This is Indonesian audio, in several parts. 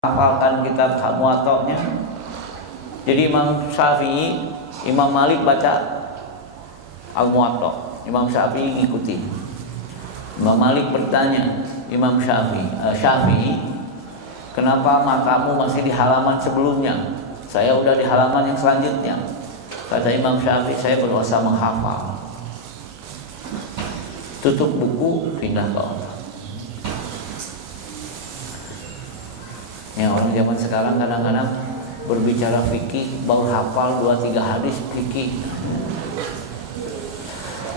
hafalkan kitab Muwatta'nya. Jadi Imam Syafi'i, Imam Malik baca Al-Muwatta', Imam Syafi'i ngikuti. Imam Malik bertanya, Imam Syafi'i, kenapa matamu masih di halaman sebelumnya? Saya udah di halaman yang selanjutnya. Kata Imam Syafi'i, saya berusaha menghafal. Tutup buku, pindah ke orang. Ya, orang zaman sekarang kadang-kadang berbicara fikih baru hafal 2-3 hadis fikih.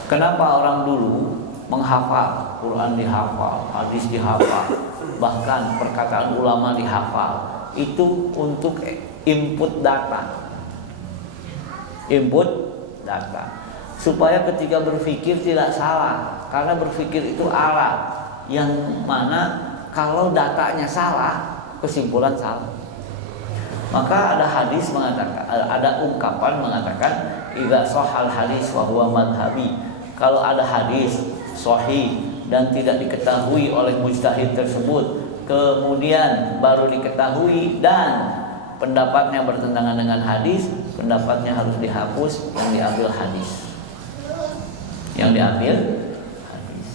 Kenapa orang dulu menghafal, Quran dihafal, hadis dihafal, bahkan perkataan ulama dihafal? Itu untuk input data. Input data. Supaya ketika berpikir tidak salah. Karena berpikir itu alat yang mana kalau datanya salah, kesimpulan salah. Maka ada hadis mengatakan, ada ungkapan mengatakan, idza shahal hadis wa huwa madhhabi. Kalau ada hadis sahih dan tidak diketahui oleh mujtahid tersebut, kemudian baru diketahui dan pendapatnya bertentangan dengan hadis, pendapatnya harus dihapus, yang diambil hadis. Yang diambil hadis.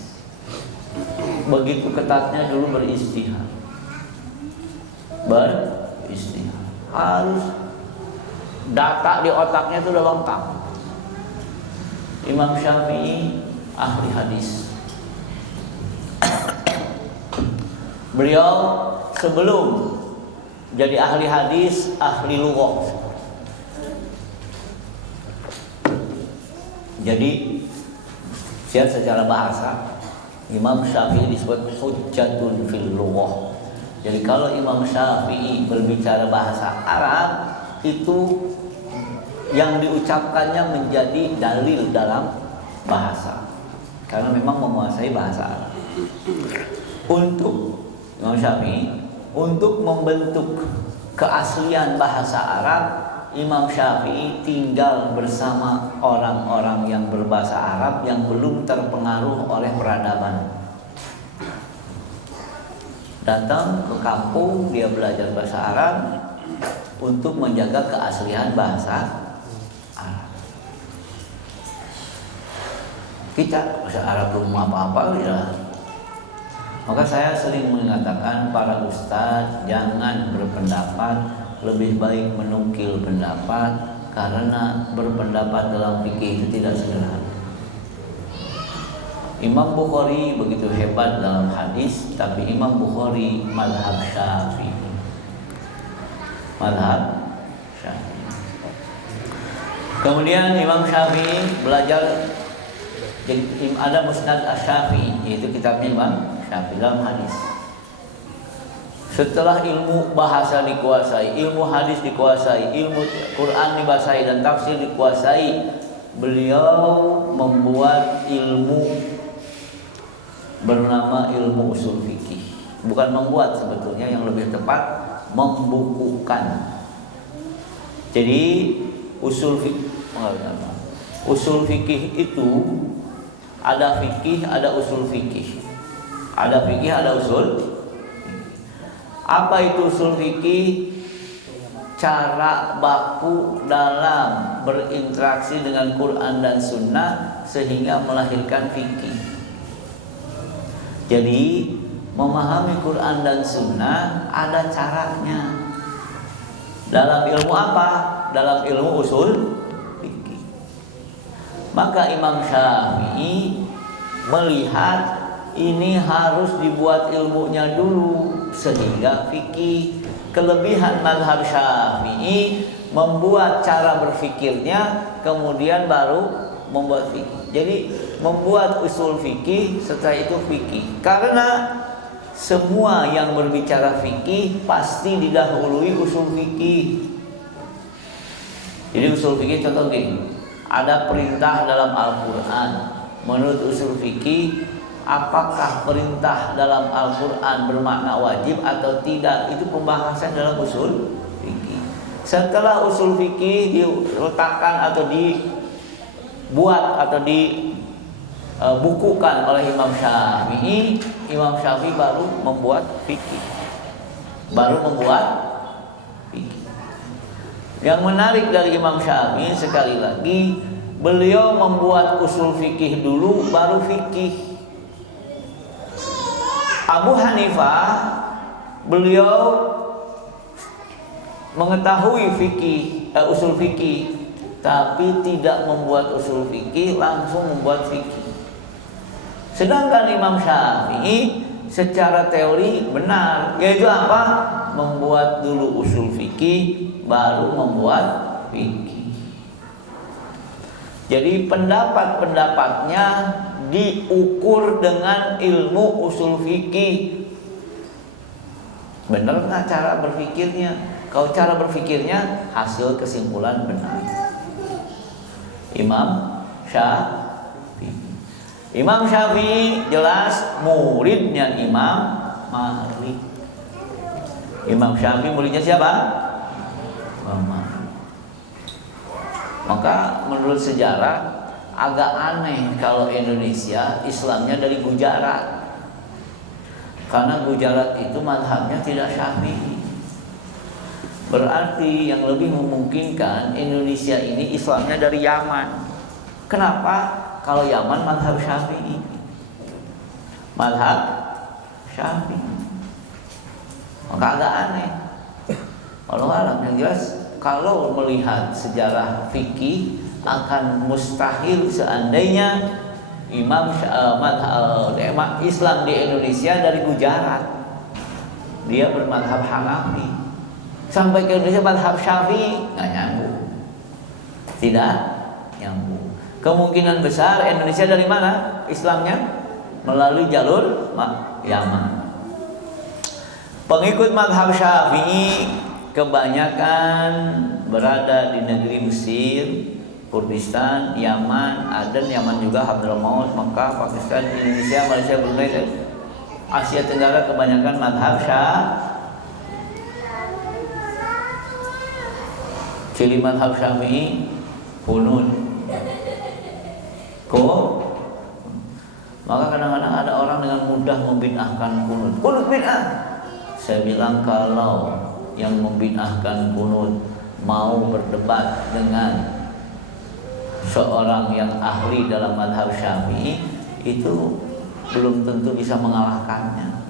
Begitu ketatnya dulu beristihad. Beristihad. Harus data di otaknya itu udah lengkap. Imam Syafi'i ahli hadis. Beliau sebelum jadi ahli hadis, ahli lughah. Jadi secara bahasa Imam Syafi'i disebut hujjatun fil lughah. Jadi kalau Imam Syafi'i berbicara bahasa Arab, itu yang diucapkannya menjadi dalil dalam bahasa, karena memang menguasai bahasa Arab. Untuk Imam Syafi'i, untuk membentuk keaslian bahasa Arab, Imam Syafi'i tinggal bersama orang-orang yang berbahasa Arab yang belum terpengaruh oleh peradaban. Datang ke kampung, dia belajar bahasa Arab untuk menjaga keaslian bahasa Arab. Kita bahasa Arab belum apa-apa ya. Maka saya sering mengatakan para ustadz jangan berpendapat, lebih baik menukil pendapat, karena berpendapat dalam fikih itu tidak sederhana. Imam Bukhari begitu hebat dalam hadis, tapi Imam Bukhari mazhab Syafi'i. Mazhab Syafi'i. Kemudian Imam Syafi'i belajar, jadi ada Musnad Asy-Syafi'i, yaitu kitabnya Imam Syafi'i dalam hadis. Setelah ilmu bahasa dikuasai, ilmu hadis dikuasai, ilmu Quran dikuasai dan tafsir dikuasai, beliau membuat ilmu bernama ilmu usul fikih. Bukan membuat, sebetulnya yang lebih tepat membukukan. Jadi usul fikih itu ada fikih, ada usul fikih. Ada fikih, ada usul. Apa itu usul fikih? Cara baku dalam berinteraksi dengan Quran dan Sunnah sehingga melahirkan fikih. Jadi memahami Quran dan Sunnah ada caranya. Dalam ilmu apa? Dalam ilmu usul fikih. Maka Imam Syafi'i melihat ini harus dibuat ilmunya dulu sehingga fikih. Kelebihan mazhab Syafi'i membuat cara berfikirnya, kemudian baru membuat fikih. Jadi membuat usul fikih, setelah itu fikih. Karena semua yang berbicara fikih pasti didahului usul fikih. Jadi usul fikih contoh gini, ada perintah dalam Al-Quran. Menurut usul fikih, apakah perintah dalam Al-Quran bermakna wajib atau tidak? Itu pembahasan dalam usul fikih. Setelah usul fikih diletakkan atau dibuat atau dibukukan oleh Imam Syafi'i, Imam Syafi'i baru membuat fikih. baru membuat fikih. Yang menarik dari Imam Syafi'i sekali lagi, beliau membuat usul fikih dulu baru fikih. Abu Hanifah beliau mengetahui fikih, usul fikih, tapi tidak membuat usul fikih, langsung membuat fikih. Sedangkan Imam Syafi'i secara teori benar, yaitu apa? Membuat dulu usul fikih, baru membuat fikih. Jadi pendapat-pendapatnya diukur dengan ilmu usul fikih. Benar nggak cara berpikirnya? Kalau cara berpikirnya hasil kesimpulan benar. Imam Syafi'i jelas muridnya Imam Malik. Imam Syafi'i muridnya siapa? Imam Malik. Maka menurut sejarah agak aneh kalau Indonesia Islamnya dari Gujarat, karena Gujarat itu mazhabnya tidak Syafi'i. Berarti yang lebih memungkinkan Indonesia ini Islamnya dari Yaman. Kenapa? Kalau Yaman mazhab Syafi'i. Mazhab Syafi'i. Maka agak aneh. Walau alam, yang jelas kalau melihat sejarah fikih akan mustahil seandainya Islam di Indonesia dari Gujarat. Dia bermadhab Hanafi. Sampai ke Indonesia madhab Syafi'i nggak nyambung, tidak nyambung. Kemungkinan besar Indonesia dari mana Islamnya? Melalui jalur Yaman. Pengikut madhab Syafi'i kebanyakan berada di negeri Mesir, Kurdistan, Yaman, Aden, Yaman juga, Hadramaut, Mekah, Pakistan, Indonesia, Malaysia, Brunei, Asia Tenggara kebanyakan madhab Syafi'i. Ciri madhab Syafi'i kunut. Maka kadang-kadang ada orang dengan mudah membid'ahkan kunut. Kunut bid'ah. Saya bilang kalau yang membid'ahkan kunut mau berdebat dengan seorang yang ahli dalam madhab Syafi'i, itu belum tentu bisa mengalahkannya.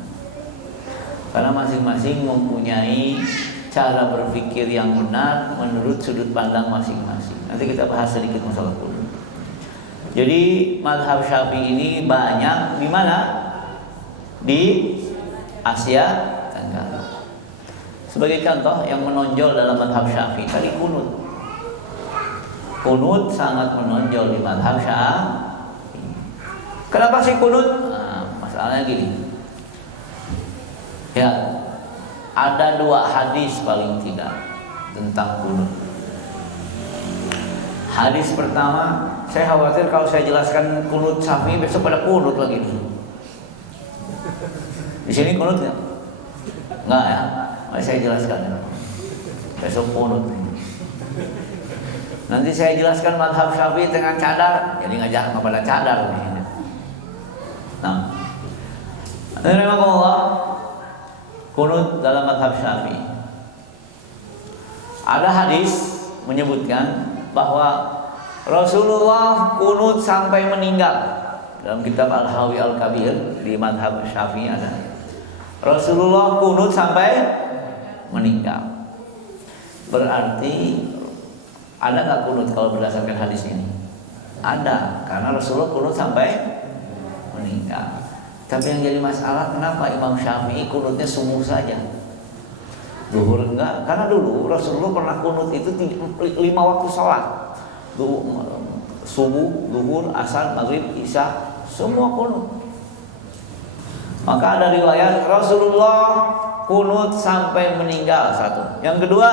Karena masing-masing mempunyai cara berpikir yang benar menurut sudut pandang masing-masing. Nanti kita bahas sedikit masalah kunut. Jadi madhab Syafi'i ini banyak di mana? Di Asia Tenggara. Sebagai contoh yang menonjol dalam madhab Syafi'i tadi kunut. Kunut sangat menonjol di madhab Syafi'i. Kenapa sih kunut? Nah, masalahnya gini. Ya, ada 2 hadis paling tidak tentang kunut. Hadis pertama, saya khawatir kalau saya jelaskan kunut Syafi'i besok pada kunut lagi. Di sini kunut nggak? Nggak ya? Mari saya jelaskan. Besok kunut. Nanti saya jelaskan madhab Syafi'i dengan cadar, jadi ngajak kepada cadar. Nah, Allah kunut dalam madhab Syafi'i. Ada hadis menyebutkan bahwa Rasulullah kunut sampai meninggal. Dalam kitab Al-Hawi Al-Kabir di madhab Syafi'i ada. Rasulullah kunut sampai meninggal. Berarti ada nggak kunut kalau berdasarkan hadis ini? Ada, karena Rasulullah kunut sampai meninggal. Tapi yang jadi masalah, kenapa Imam Syafi'i kunutnya sumuh saja? Zuhur enggak? Karena dulu Rasulullah pernah kunut itu 5 waktu sholat. Subuh, zuhur, asar, maghrib, isya, semua kunut. Maka ada riwayat Rasulullah kunut sampai meninggal, satu. Yang kedua,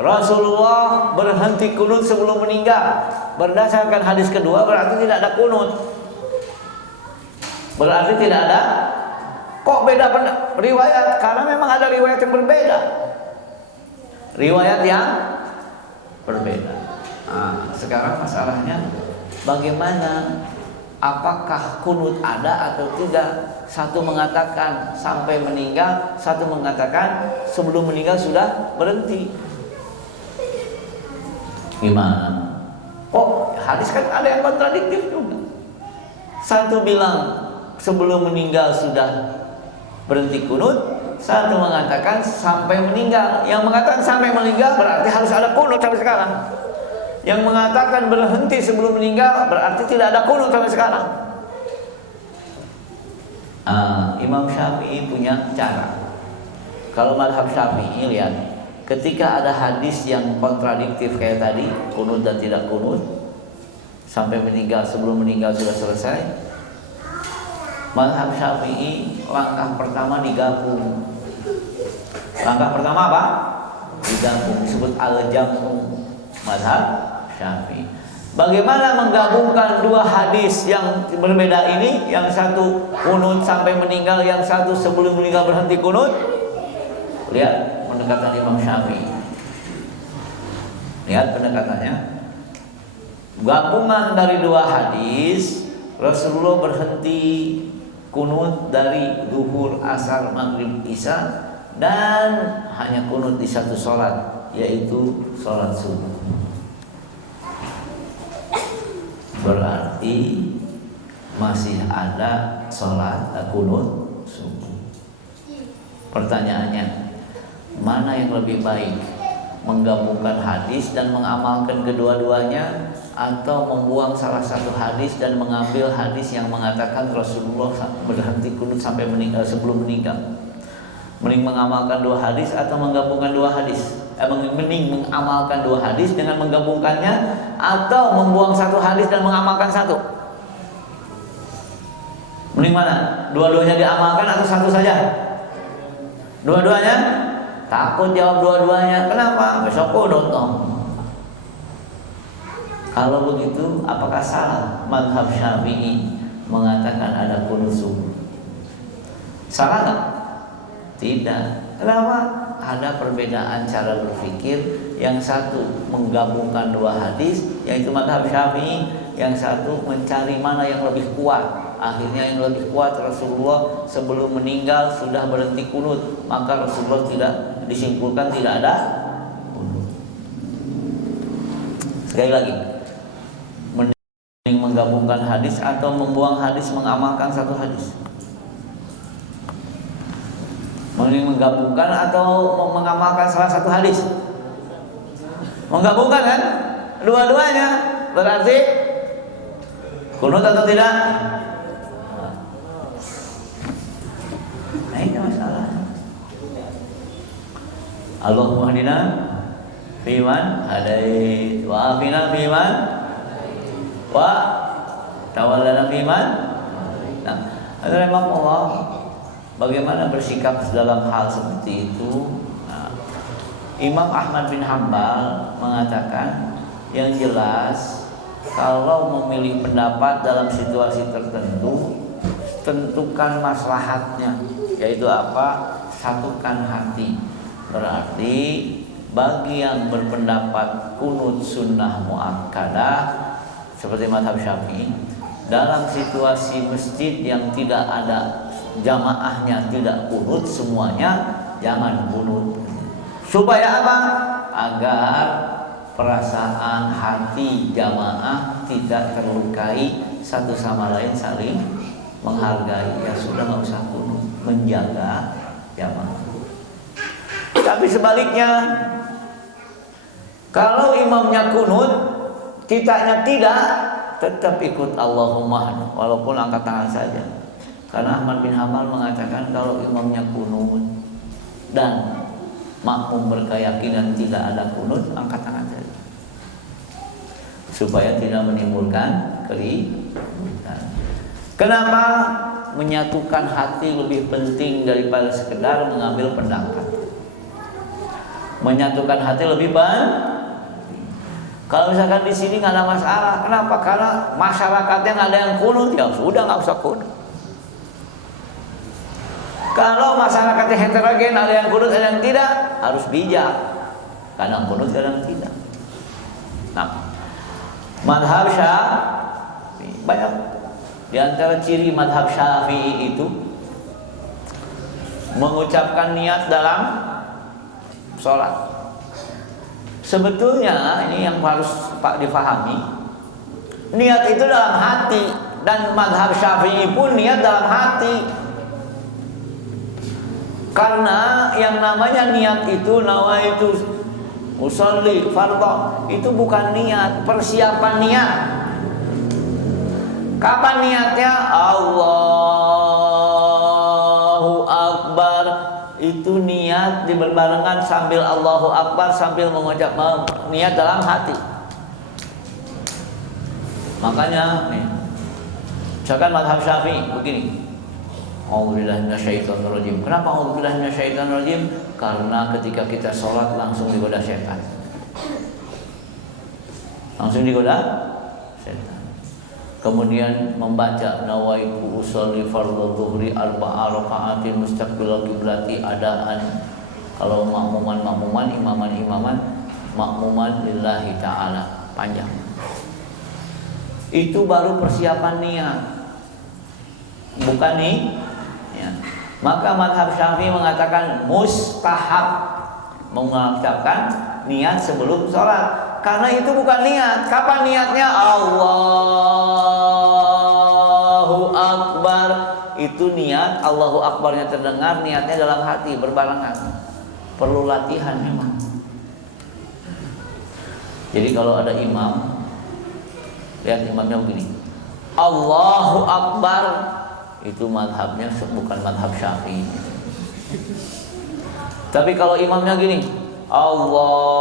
Rasulullah berhenti kunut sebelum meninggal. Berdasarkan hadis kedua berarti tidak ada kunut. Berarti tidak ada. Kok beda riwayat? Karena memang ada riwayat yang berbeda. Riwayat yang berbeda. Nah, sekarang masalahnya bagaimana apakah kunut ada atau tidak. Satu mengatakan sampai meninggal, satu mengatakan sebelum meninggal sudah berhenti. Gimana? Oh, hadis kan ada yang kontradiktif juga. Satu bilang sebelum meninggal sudah berhenti kunut, satu mengatakan sampai meninggal. Yang mengatakan sampai meninggal berarti harus ada kunut sampai sekarang. Yang mengatakan berhenti sebelum meninggal berarti tidak ada kunut sampai sekarang. Imam Syafi'i punya cara. Kalau mazhab Syafi'i, lihat, ketika ada hadis yang kontradiktif kayak tadi, kunut dan tidak kunut, sampai meninggal, sebelum meninggal sudah selesai, mazhab Syafi'i langkah pertama digabung. Langkah pertama apa? Digabung, disebut al-jamu. Mazhab Syafi'i. Bagaimana menggabungkan dua hadis yang berbeda ini? Yang satu kunut sampai meninggal, yang satu sebelum meninggal berhenti kunut. Lihat pendekatan Imam Syafi'i. Lihat pendekatannya. Gabungan dari dua hadis, Rasulullah berhenti kunut dari zuhur, asar, maghrib, isya, dan hanya kunut di satu sholat, yaitu sholat subuh. Berarti masih ada sholat kunut subuh. Pertanyaannya, mana yang lebih baik? Menggabungkan hadis dan mengamalkan kedua-duanya, atau membuang salah satu hadis dan mengambil hadis yang mengatakan Rasulullah berhenti kunut sampai meninggal, sebelum meninggal? Mending mengamalkan dua hadis atau menggabungkan dua hadis? Mending mengamalkan dua hadis dengan menggabungkannya, atau membuang satu hadis dan mengamalkan satu? Mending mana? Dua-duanya diamalkan atau satu saja? Dua-duanya? Takut jawab dua-duanya. Kenapa? Besok dotong. Kalau begitu, apakah salah mazhab Syafi'i mengatakan ada kunut subuh? Salah nggak? Tidak. Kenapa? Ada perbedaan cara berpikir. Yang satu menggabungkan dua hadis, yaitu mazhab Syafi'i. Yang satu mencari mana yang lebih kuat. Akhirnya yang lebih kuat, Rasulullah sebelum meninggal sudah berhenti kunut, maka Rasulullah tidak disimpulkan tidak ada kunut. Sekali lagi, mending menggabungkan hadis atau membuang hadis, mengamalkan satu hadis? Mending menggabungkan atau mengamalkan salah satu hadis? Menggabungkan kan? Dua-duanya. Berarti kunut atau tidak? Nah, ini masalah. Allahumma hadina fiman hadait wa afina fiman wa tawallana fiman. Nah, memang Allah bagaimana bersikap dalam hal seperti itu? Nah, Imam Ahmad bin Hambal mengatakan yang jelas kalau memilih pendapat dalam situasi tertentu, tentukan maslahatnya, yaitu apa? Satukan hati. Berarti bagi yang berpendapat kunut sunnah muakkadah seperti mazhab Syafi'i, dalam situasi masjid yang tidak ada jamaahnya, tidak kunut semuanya, jangan kunut. Supaya apa? Agar perasaan hati jamaah tidak terlukai, satu sama lain saling menghargai. Ya sudah, nggak usah kunut, menjaga jamaah. Tapi sebaliknya, kalau imamnya kunut, kitanya tidak, tetap ikut Allahumma, walaupun angkat tangan saja. Karena Ahmad bin Hambal mengatakan kalau imamnya kunut dan makmum berkeyakinan tidak ada kunut, angkat tangan saja, supaya tidak menimbulkan keributan. Kenapa? Menyatukan hati lebih penting daripada sekedar mengambil pendapat. Menyatukan hati lebih penting. Kalau misalkan di sini nggak ada masalah, kenapa? Karena masyarakatnya nggak ada yang kunut, ya sudah, nggak usah kunut. Kalau masyarakatnya heterogen, ada yang kunut, ada yang tidak, harus bijak. Kadang kunut, kadang tidak. Nah, mazhab Syafi'i banyak Di antara ciri madhab Syafi'i itu mengucapkan niat dalam sholat. Sebetulnya ini yang harus Pak difahami, niat itu dalam hati, dan madhab Syafi'i pun niat dalam hati. Karena yang namanya niat itu nawaitu usolli fardhu, itu bukan niat, persiapan niat. Kapan niatnya? Allahu Akbar. Itu niat diberbarengan sambil Allahu Akbar, sambil mengucap niat dalam hati. Makanya nih, misalkan madhab Syafi'i begini, A'udzubillahi minasyaitonirrajim. Kenapa a'udzubillahi minasyaitonirrajim? Karena ketika kita sholat langsung digoda setan. Langsung digoda setan. Kemudian membaca nawaitu usolli fardhu dhuhri arba'a raka'atin mustaqbilal qiblati adaan. Kalau makmuman, imaman lillahi ta'ala, panjang. Itu baru persiapan niat, bukan nih ya. Maka madhab Syafi'i mengatakan mustahab mengucapkan niat sebelum sholat, karena itu bukan niat. Kapan niatnya? Allahu Akbar. Itu niat Allahu Akbarnya terdengar, niatnya dalam hati berbarengan. Perlu latihan memang. Jadi kalau ada imam, lihat imamnya begini, Allahu Akbar, itu madhabnya bukan madhab Syafi'i. Tapi kalau imamnya gini, Allahu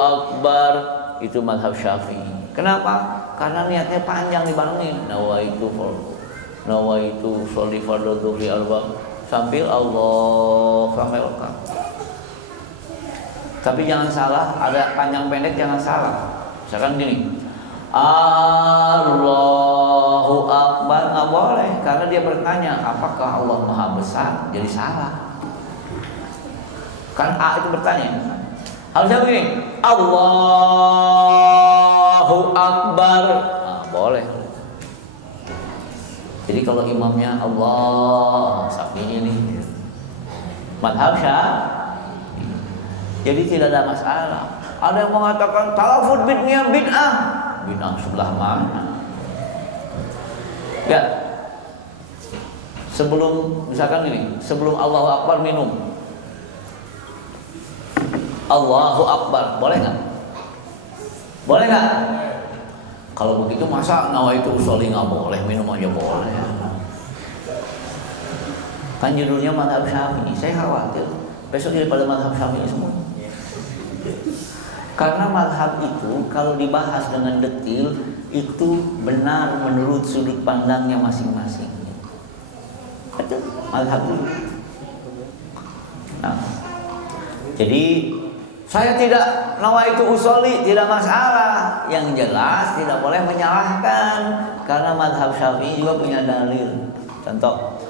Akbar, itu madhab Syafi'i. Kenapa? Karena niatnya panjang dibarengin. Nawaitu sholli fardhu dhuhri arba' sambil Allah sampai lengkap. Tapi jangan salah, ada panjang pendek jangan salah. Misalkan gini, Allahu Akbar, nggak boleh, karena dia bertanya apakah Allah Maha Besar, jadi salah. Kan A itu bertanya, harusnya begini, Allahu Akbar, nah, boleh. Jadi kalau imamnya Allah, Syafi'i ini madhab Syafi'i, jadi tidak ada masalah. Ada yang mengatakan talafud bid'ah, bid'ah sebelah mana? Ya, sebelum misalkan ini, sebelum Allahu Akbar minum, Allahu Akbar, boleh nggak? Boleh nggak? Kalau begitu masa nawaitu usolli nggak boleh, minum aja boleh? Kan judulnya madhab Syafi'i, saya khawatir besok jadi pada madhab Syafi'i semua. Karena madhab itu kalau dibahas dengan detil itu benar menurut sudut pandangnya masing-masing. Itu madhab itu. Nah, jadi saya tidak nawaitu usolli, tidak masalah. Yang jelas tidak boleh menyalahkan, karena madhab Syafi'i juga punya dalil. Contoh,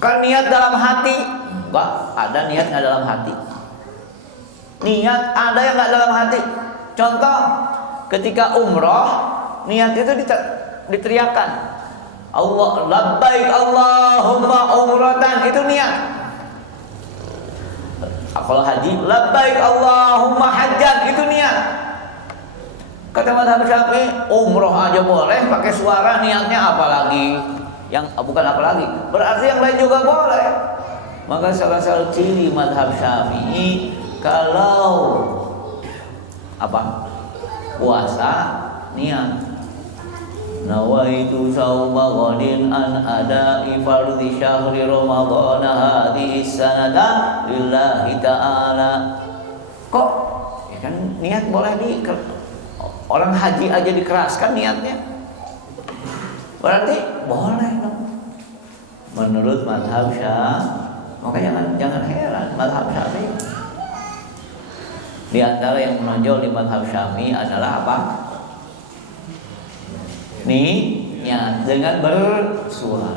kan niat dalam hati, enggak ada niat nggak dalam hati. Niat ada yang nggak dalam hati. Contoh, ketika umroh, niat itu diteriakan, Allah labbaik Allahumma umratan, itu niat. Kalau haji, labbaik Allahumma hajjan, itu niat. Kata madhab Syafi'i, umroh aja boleh pakai suara, niatnya apalagi yang bukan apalagi, berarti yang lain juga boleh. Maka salah satu ciri madhab Syafi'i, kalau apa puasa niat nawaitu shauma ghadin an ada'i fardhi syahri ramadhan hadhihi sanata lillahi ta'ala. Kok ya kan niat boleh orang haji aja dikeraskan niatnya, berarti boleh dong menurut madhab Syafi'i. Maka jangan heran madhab Syafi'i. Di antara yang menonjol di madhab Syafi'i adalah apa? Niat dengan bersuara.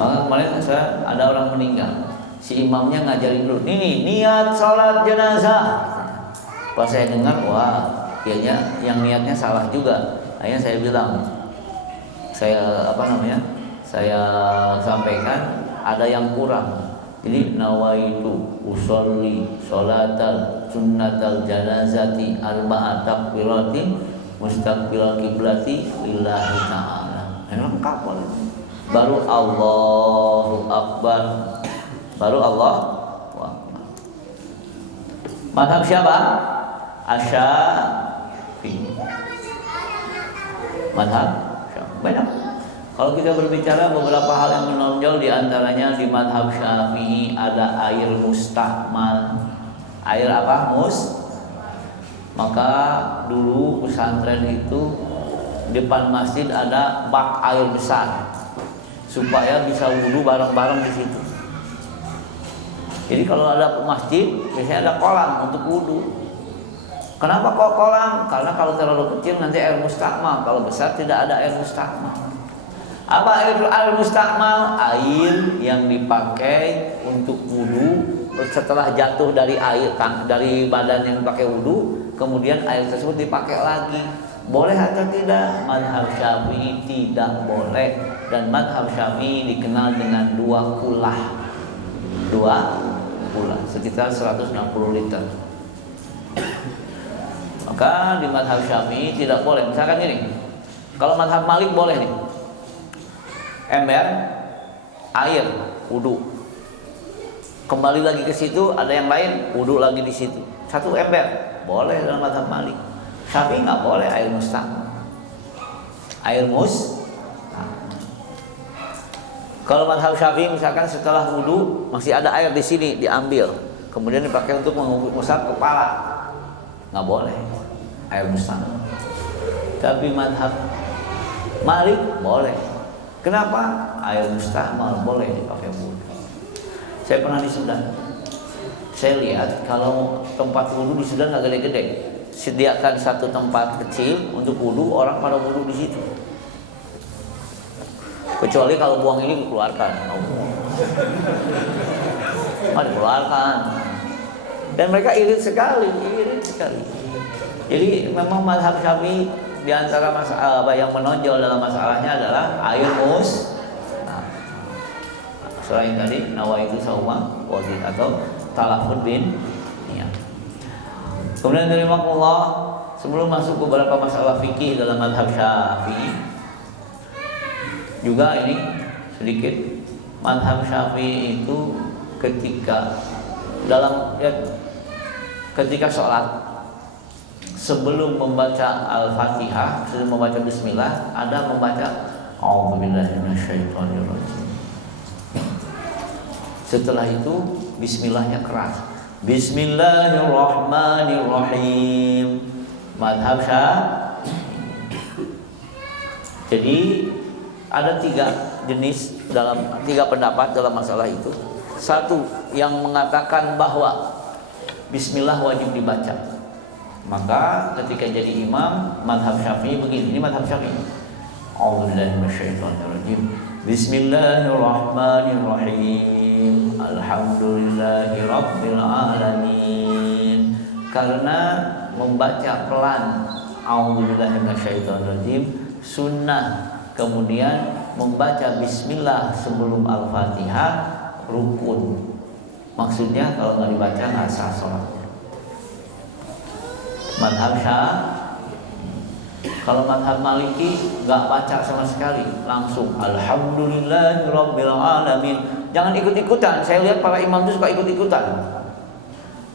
Maka kemarin ada orang meninggal, si imamnya ngajarin dulu, ini niat sholat jenazah. Pas saya dengar, wah, kayaknya yang niatnya salah juga. Akhirnya saya bilang, saya saya sampaikan ada yang kurang. Jadi nawaitu usolli sholatal sunnatal janazati arba'at takbiratin mustaqbilal kiblati lillahi ta'ala. Lengkap. Baru Allahu Akbar. Baru Allahu Akbar. Mazhab siapa? Asy-Syafi'i. Mazhab banyak. Kalau kita berbicara beberapa hal yang menonjol, di antaranya di mazhab Syafi'i ada air musta'mal. Air apa? Maka dulu pesantren itu depan masjid ada bak air besar supaya bisa wudu bareng-bareng di situ. Jadi kalau ada masjid biasanya ada kolam untuk wudu. Kenapa kok kolam? Karena kalau terlalu kecil nanti air musta'mal, kalau besar tidak ada air musta'mal. Apa air musta'mal? Air yang dipakai untuk wudu setelah jatuh dari air dari badan yang pakai wudu, kemudian air tersebut dipakai lagi. Boleh atau tidak? Mazhab Syafi'i tidak boleh, dan mazhab Syafi'i dikenal dengan 2 kulah. 2 kulah sekitar 160 liter. Maka di mazhab Syafi'i tidak boleh. Misalkan ini, kalau mazhab Malik boleh nih. Ember air wudu, kembali lagi ke situ, ada yang lain wudu lagi di situ, 1 ember boleh dalam mazhab Malik. Syafi'i nggak boleh air musta'mal. Kalau mazhab Syafi'i misalkan setelah wudu masih ada air di sini, diambil kemudian dipakai untuk mengusap kepala, nggak boleh air musta'mal. Tapi mazhab Malik boleh. Kenapa? Air musta'mal boleh dipakai wudu. Saya pernah di Sudan. Saya lihat kalau tempat wudu di Sudan nggak gede-gede. Sediakan 1 tempat kecil untuk wudu, orang pada wudu di situ. Kecuali kalau buang ini dikeluarkan. Dikeluarkan. Dan mereka irit sekali. Jadi memang mazhab Syafi'i di antara masalah yang menonjol dalam masalahnya adalah air selain tadi nawaitu sauma wajib atau talafud bin niat. Kemudian dari Allah, sebelum masuk ke beberapa masalah fikih dalam mazhab Syafi'i, juga ini sedikit mazhab Syafi'i itu ketika sholat, sebelum membaca Al-Fatihah, sebelum membaca Bismillah, ada membaca A'udzubillahi minasyaitonirrajim. Setelah itu Bismillahnya keras. Bismillahirrahmanirrahim. Mazhab Syafi'i. Jadi ada 3 jenis dalam 3 pendapat dalam masalah itu. Satu yang mengatakan bahwa Bismillah wajib dibaca. Maka ketika jadi imam, mazhab Syafi'i begini. Ini mazhab Syafi'i. A'udzubillahi minasyaitonirrajim. Bismillahirrahmanirrahim. Alhamdulillahi rabbil alamin. Karena membaca pelan A'udzubillahi minasyaitonirrajim sunnah. Kemudian membaca Bismillah sebelum Al-Fatihah rukun. Maksudnya kalau nggak dibaca nggak sah sholatnya. Mazhab Syafi'i. Kalau mazhab Maliki nggak baca sama sekali, langsung Alhamdulillahirabbil alamin. Jangan ikut-ikutan. Saya lihat para imam itu suka ikut-ikutan.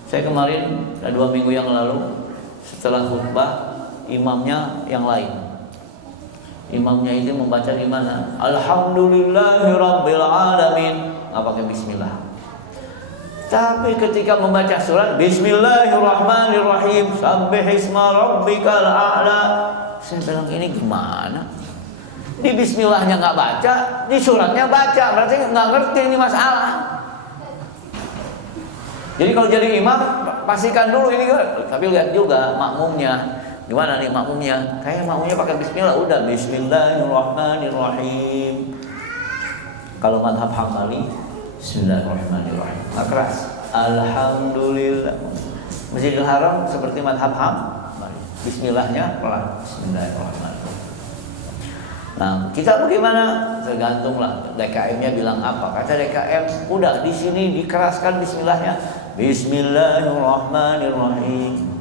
Saya kemarin 2 minggu yang lalu setelah khutbah, imamnya yang lain. Imamnya itu membaca di mana? Alhamdulillahirabbil alamin. Nggak pakai Bismillah. Tapi ketika membaca surat Bismillahirrahmanirrahim, Sabbihisma rabbikal a'la, saya bilang ini gimana? Di Bismillahnya nggak baca, di suratnya baca, berarti nggak ngerti ini masalah. Jadi kalau jadi imam pastikan dulu ini, tapi lihat juga makmumnya gimana nih makmumnya. Kayak makmumnya pakai Bismillah, udah Bismillahirrahmanirrahim. Kalau mazhab Hambali Bismillahirrahmanirrahim. Nggak keras. Alhamdulillah. Masjidil Haram seperti mazhab Hambali. Bismillahnya pelan. Bismillahirrahmanirrahim. Nah, kita bagaimana? Tergantunglah DKM-nya bilang apa. Kata DKM, udah di sini dikeraskan bismillahnya. Bismillahirrahmanirrahim.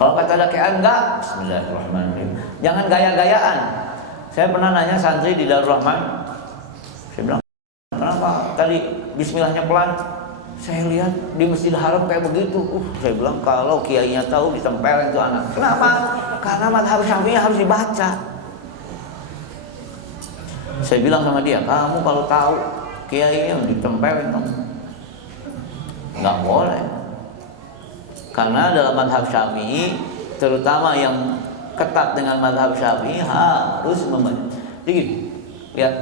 Kalau kata DKM enggak, Bismillahirrahmanirrahim. Jangan gaya-gayaan. Saya pernah nanya santri di Darul Rahman. Saya bilang, kenapa tadi bismillahnya pelan? Saya lihat di Masjidil Haram kayak begitu. Saya bilang kalau kiainya tahu ditempelin itu anak. Kenapa? Karena mazhab Syafi'i harus dibaca. Saya bilang sama dia, kamu kalau tahu kiainya ditempelin kamu. Nggak boleh. Karena dalam mazhab Syafi'i, terutama yang ketat dengan mazhab Syafi'i harus membaca. Jadi lihat,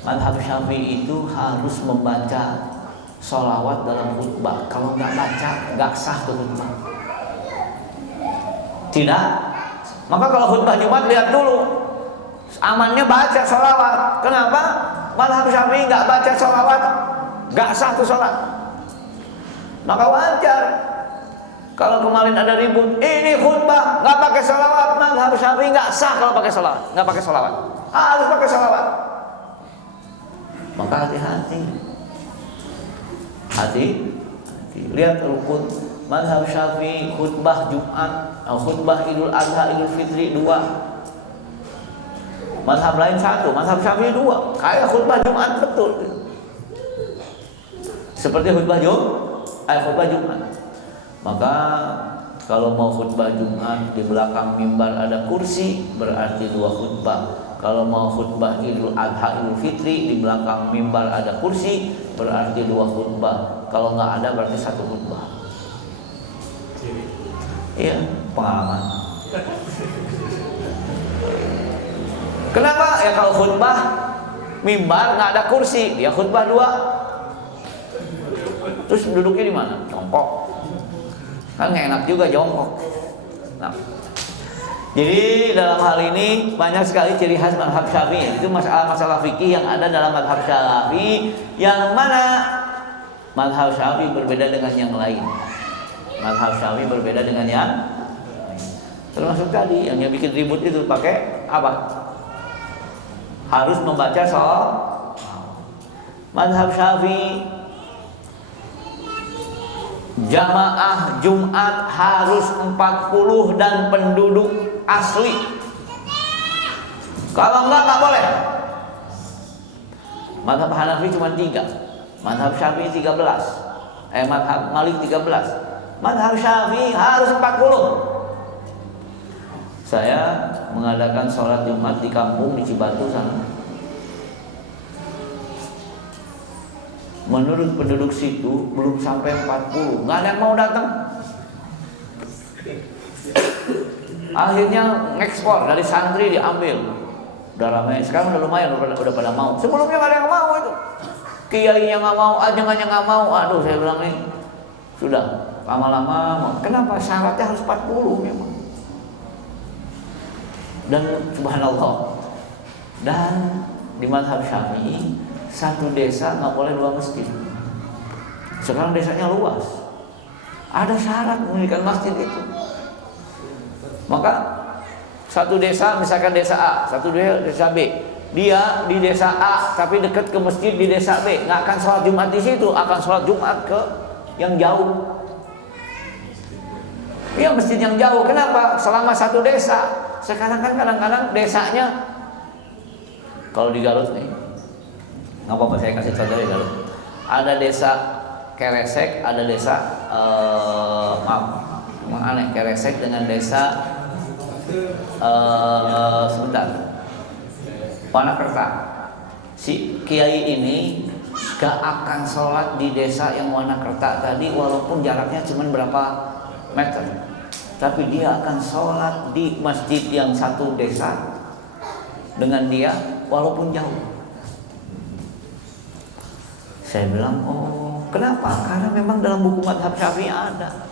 mazhab Syafi'i itu harus membaca sholawat dalam khutbah. Kalau nggak baca, nggak sah tuh khutbah. Tidak. Maka kalau khutbah Jumat lihat dulu, amannya baca sholawat. Kenapa? Mazhab Syafi'i nggak baca sholawat, nggak sah tuh sholat. Maka wajar. Kalau kemarin ada ribut, ini khutbah nggak pakai sholawat, mazhab Syafi'i nggak sah kalau pakai sholawat, nggak pakai sholawat, harus pakai sholawat. Maka hati-hati. Lihat rukun mazhab Syafi'i, khutbah Jumat, khutbah Idul Adha, Idul Fitri 2. Mazhab lain 1, mazhab Syafi'i 2. Kayak khutbah Jumat betul. Seperti khutbah Jumat. Maka kalau mau khutbah Jumat di belakang mimbar ada kursi, berarti 2 khutbah. Kalau mau khutbah Idul Adha, Idul Fitri di belakang mimbar ada kursi, berarti 2 khutbah. Kalau nggak ada berarti 1 khutbah. Iya, pengalaman. Kenapa? Ya kalau khutbah mimbar nggak ada kursi, dia khutbah 2. Terus duduknya di mana? Jongkok. Kan nggak enak juga jongkok. Nah, jadi dalam hal ini banyak sekali ciri khas mazhab Syafi'i. Itu masalah-masalah fikih yang ada dalam mazhab Syafi'i, yang mana mazhab Syafi'i berbeda dengan yang lain. Mazhab Syafi'i berbeda dengan yang termasuk tadi yang bikin ribut itu pakai apa? Harus membaca sholawat. Mazhab Syafi'i jamaah Jumat harus 40 dan penduduk asli. Kalau enggak boleh. Mazhab Hanafi cuma 3, mazhab Syafi'i 13, mazhab Malik 13. Mazhab Syafi'i harus 40. Saya mengadakan sholat Jumat di kampung di Cibatu sana. Menurut penduduk situ belum sampai 40, nggak ada yang mau datang. Akhirnya ngekspor dari santri diambil. Udah ramai, sekarang udah lumayan, udah pada mau. Sebelumnya nggak ada yang mau itu. Kiainya nggak mau, ajangannya nggak mau. Aduh, saya bilang nih, sudah lama-lama. Kenapa syaratnya harus 40 memang? Dan subhanallah, dan di mazhab Syafi'i 1 desa nggak boleh 2 masjid. Sekarang desanya luas, ada syarat mendirikan masjid itu. Maka 1 desa, misalkan desa A, 1 desa B, dia di desa A tapi dekat ke masjid di desa B, nggak akan sholat Jumat di situ, akan sholat Jumat ke yang jauh. Iya, masjid yang jauh. Kenapa? Selama 1 desa. Sekarang kan kadang-kadang desanya, kalau di Garut nih, nggak apa-apa saya kasih contoh di Garut. Ada desa Keresek, ada desa emang aneh, Keresek dengan desa sebentar, Wanakerta. Si kiai ini gak akan sholat di desa yang Wanakerta tadi, walaupun jaraknya cuma berapa meter, tapi dia akan sholat di masjid yang 1 desa dengan dia walaupun jauh. Saya bilang, oh kenapa? Karena memang dalam buku mazhab Syafi'i ada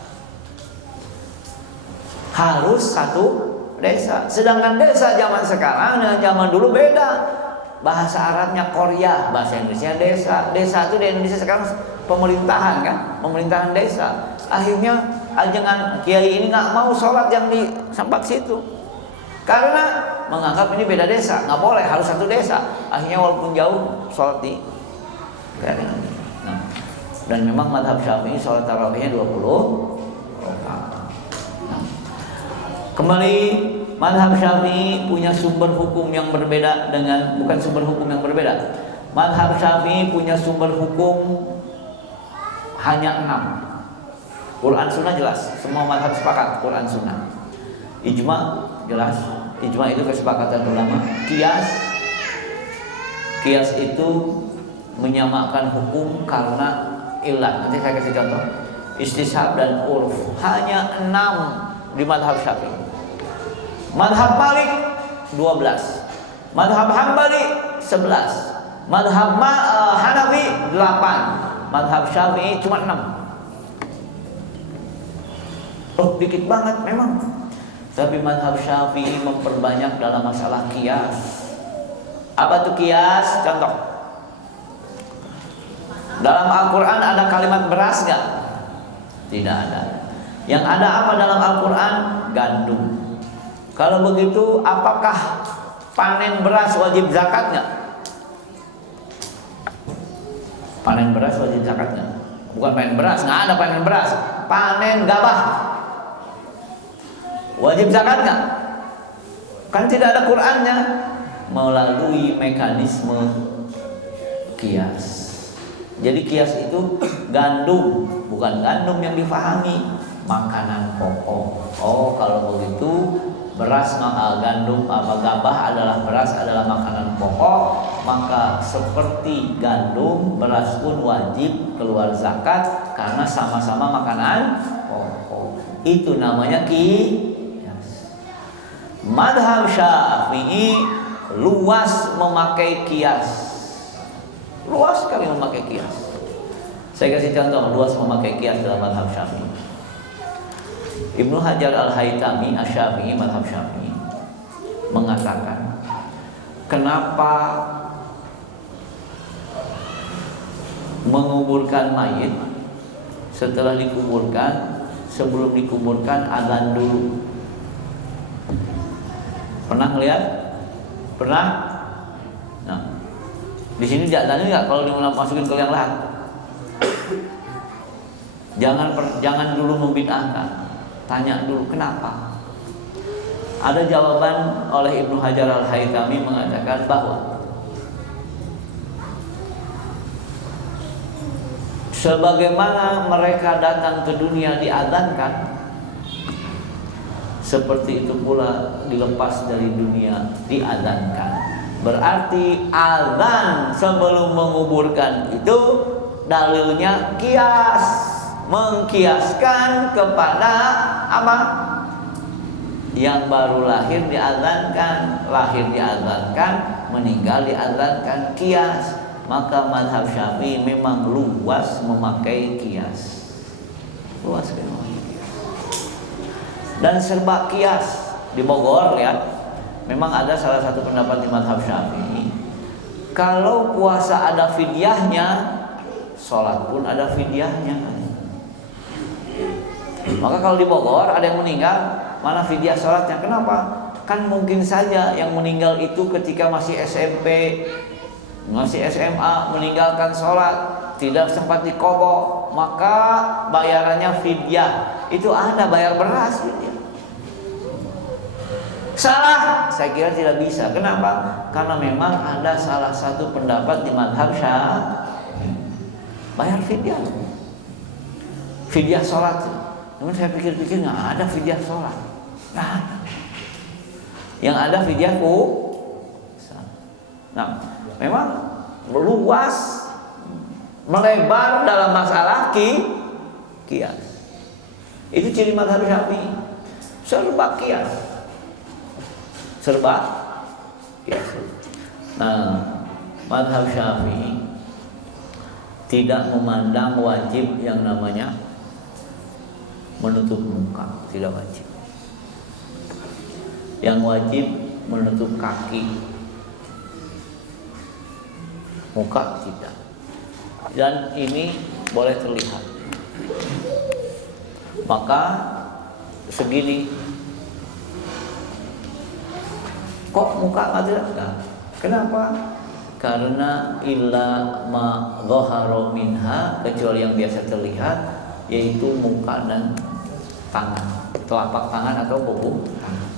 harus 1 desa. Sedangkan desa zaman sekarang dengan zaman dulu beda. Bahasa Arabnya Korea, bahasa Indonesia desa. Desa itu di Indonesia sekarang pemerintahan kan, pemerintahan desa. Akhirnya ajangan kiai ini nggak mau sholat yang di tempat situ, karena menganggap ini beda desa, nggak boleh, harus satu desa. Akhirnya walaupun jauh sholat di keringan. Nah, dan memang mazhab Syafi'i sholat tarawihnya 20 rakaat. Nah, kembali mazhab Syafi'i punya sumber hukum yang berbeda dengan, bukan sumber hukum yang berbeda. Mazhab Syafi'i punya sumber hukum hanya 6. Quran Sunnah jelas, semua mazhab sepakat Quran Sunnah. Ijma jelas, ijma itu kesepakatan ulama. Kias itu menyamakan hukum karena ilat. Nanti saya kasih contoh. Istishab dan urf hanya 6 di mazhab Syafi'i. Mazhab Malik 12, mazhab Hambali 11, mazhab Hanafi 8, mazhab Syafi'i cuma 6. Oh, dikit banget memang. Tapi mazhab Syafi'i memperbanyak dalam masalah kias. Apa tuh kias? Contoh. Dalam Al-Quran ada kalimat beras nggak? Tidak ada. Yang ada apa dalam Al-Quran? Gandum. Kalau begitu, apakah panen beras wajib zakat nggak? Panen beras wajib zakat nggak? Bukan panen beras, nggak ada panen beras. Panen gabah wajib zakat nggak? Kan tidak ada Qurannya. Melalui mekanisme kias. Jadi kias itu gandum, bukan gandum yang difahami, makanan pokok. Oh, kalau begitu beras, gandum, gabah adalah beras, adalah makanan pokok, maka seperti gandum, beras pun wajib keluar zakat karena sama-sama makanan pokok. Itu namanya kias. Madhab Syafi'i luas memakai kias. Luas sekali memakai kias. Saya kasih contoh luas memakai kias dalam mazhab Syafi'i. Ibnu Hajar Al-Haytami Asy-Syafi'i, mazhab Syafi'i, mengatakan, kenapa menguburkan mayit setelah dikuburkan, sebelum dikuburkan azan dulu? Pernah ngeliat? Pernah? Nah, di sini diadain nggak kalau dimasukin ke liang lahat? Jangan dulu membid'ahkan. Tanya dulu kenapa. Ada jawaban oleh Ibnu Hajar Al-Haytami mengatakan bahwa sebagaimana mereka datang ke dunia diadzankan, seperti itu pula dilepas dari dunia diadzankan. Berarti azan sebelum menguburkan itu dalilnya kias, mengkiaskan kepada apa? Yang baru lahir diazankan, lahir diazankan, meninggal diazankan, kias. Maka mazhab Syafi'i memang luas memakai kias. Luas kan memakai kias. Dan serba kias di Bogor, lihat. Memang ada salah satu pendapat di mazhab Syafi'i, kalau puasa ada fidyahnya, sholat pun ada fidyahnya. Maka kalau di Bogor ada yang meninggal, mana fidyah sholatnya? Kenapa? Kan mungkin saja yang meninggal itu ketika masih SMP, masih SMA, meninggalkan sholat, tidak sempat dikobok, maka bayarannya fidyah. Itu ada bayar beras fidyah. Salah? Saya kira tidak bisa. Kenapa? Karena memang ada salah satu pendapat di mazhab Syafi'i bayar fidyah. Fidyah sholat. Namun saya pikir-pikir nggak ada fidyah sholat. Nggak ada. Yang ada fidyah Nah, memang luas, melebar dalam masalah kias. Itu ciri mazhab Syafi'i. Serba kias. Serba kias. Nah, mazhab Syafi'i tidak memandang wajib yang namanya menutup muka, tidak wajib. Yang wajib menutup kaki, muka tidak. Dan ini boleh terlihat. Maka segini Kok muka nggak terlihat? Kenapa? Karena illa ma dhahara minha, kecuali yang biasa terlihat, yaitu muka dan tangan, telapak tangan atau buku tangan.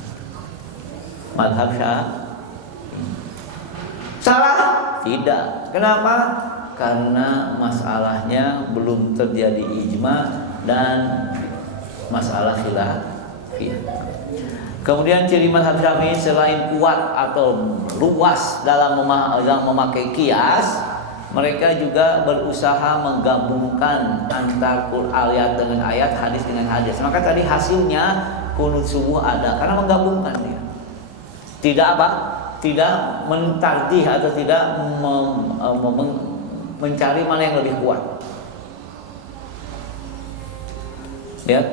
Madhab Syafi'i. Salah? Tidak. Kenapa? Karena masalahnya belum terjadi ijma dan masalah khilafiyah. Kemudian ciri mazhab Syafi'i selain kuat atau luas dalam memakai kias, mereka juga berusaha menggabungkan antar ayat dengan ayat, hadis dengan hadis. Maka tadi hasilnya kunut subuh ada karena menggabungkan dia. Tidak apa? Tidak mentarjih atau tidak mencari mana yang lebih kuat. Lihat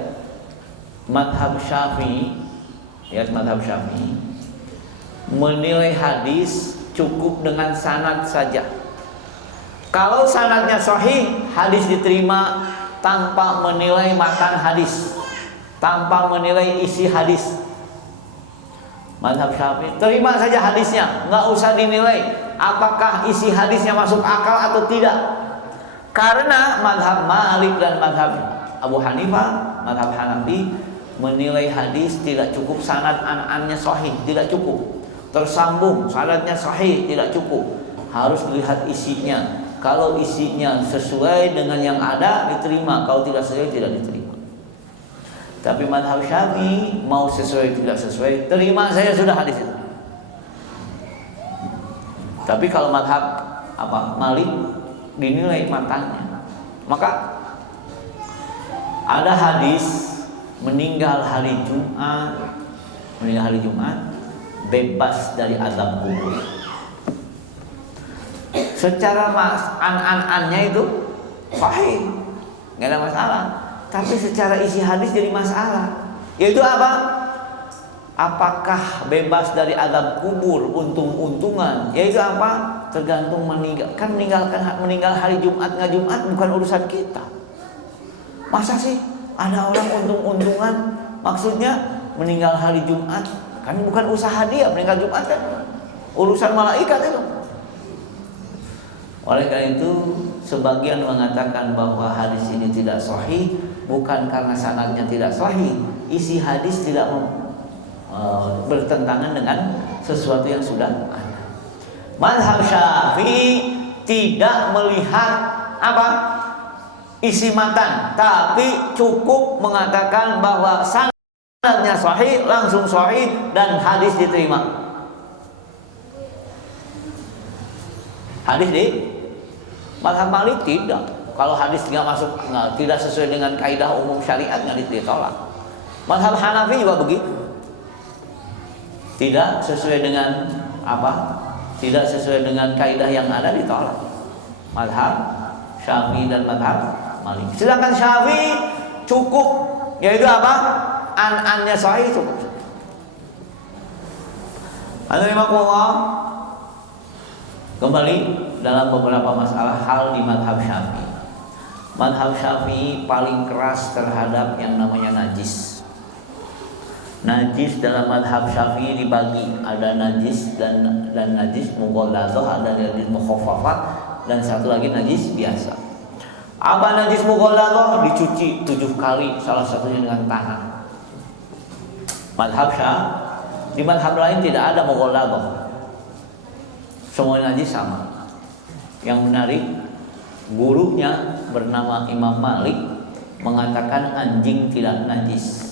mazhab Syafi'i. Lihat mazhab Syafi'i menilai hadis cukup dengan sanad saja. Kalau sanadnya sahih, hadis diterima tanpa menilai matan hadis, tanpa menilai isi hadis. Mazhab Syafi'i terima saja hadisnya, nggak usah dinilai apakah isi hadisnya masuk akal atau tidak. Karena mazhab Malik dan mazhab Abu Hanifah, mazhab Hanafi menilai hadis tidak cukup sanad an-annya sahih, tidak cukup. Tersambung sanadnya sahih, tidak cukup. Harus lihat isinya. Kalau isinya sesuai dengan yang ada diterima, kalau tidak sesuai tidak diterima. Tapi mazhab Syafi'i mau sesuai tidak sesuai, terima saya sudah hadis itu. Tapi kalau mazhab Malik dinilai matanya. Maka ada hadis meninggal hari Jumat bebas dari azab kubur. Secara an-annya itu sahih, nggak ada masalah. Tapi secara isi hadis jadi masalah. Yaitu apa? Apakah bebas dari azab kubur, untung-untungan? Yaitu apa? Tergantung meninggal. Kan meninggal hari Jumat nggak Jumat bukan urusan kita. Masa sih ada orang untung-untungan? Maksudnya meninggal hari Jumat kan bukan usaha dia, meninggal Jumat kan urusan malaikat itu. Oleh karena itu sebagian mengatakan bahwa hadis ini tidak sahih bukan karena sanadnya tidak sahih, isi hadis tidak bertentangan dengan sesuatu yang sudah ada. Mazhab Syafi'i tidak melihat isi matan, tapi cukup mengatakan bahwa sanadnya sahih, langsung sahih dan hadis diterima. Hadis di mazhab Malik tidak. Kalau hadis tidak sesuai dengan kaidah umum syariat nggak ditolak. Mazhab Hanafi juga begitu. Tidak sesuai dengan tidak sesuai dengan kaidah yang ada ditolak. Mazhab Syafi'i dan mazhab Malik. Sedangkan Syafi'i cukup, yaitu an-annya sahih cukup. Alhamdulillah. Kembali dalam beberapa masalah hal di mazhab Syafi'i. Mazhab Syafi'i paling keras terhadap yang namanya najis. Najis dalam mazhab Syafi'i dibagi, ada najis dan najis mughalladhah, ada najis mukhaffafah, dan satu lagi najis biasa. Apa najis mughalladhah? Dicuci 7 kali, salah satunya dengan tangan. Mazhab Syafi'i. Di mazhab lain tidak ada mughalladhah. Semua najis sama. Yang menarik, gurunya bernama Imam Malik mengatakan anjing tidak najis.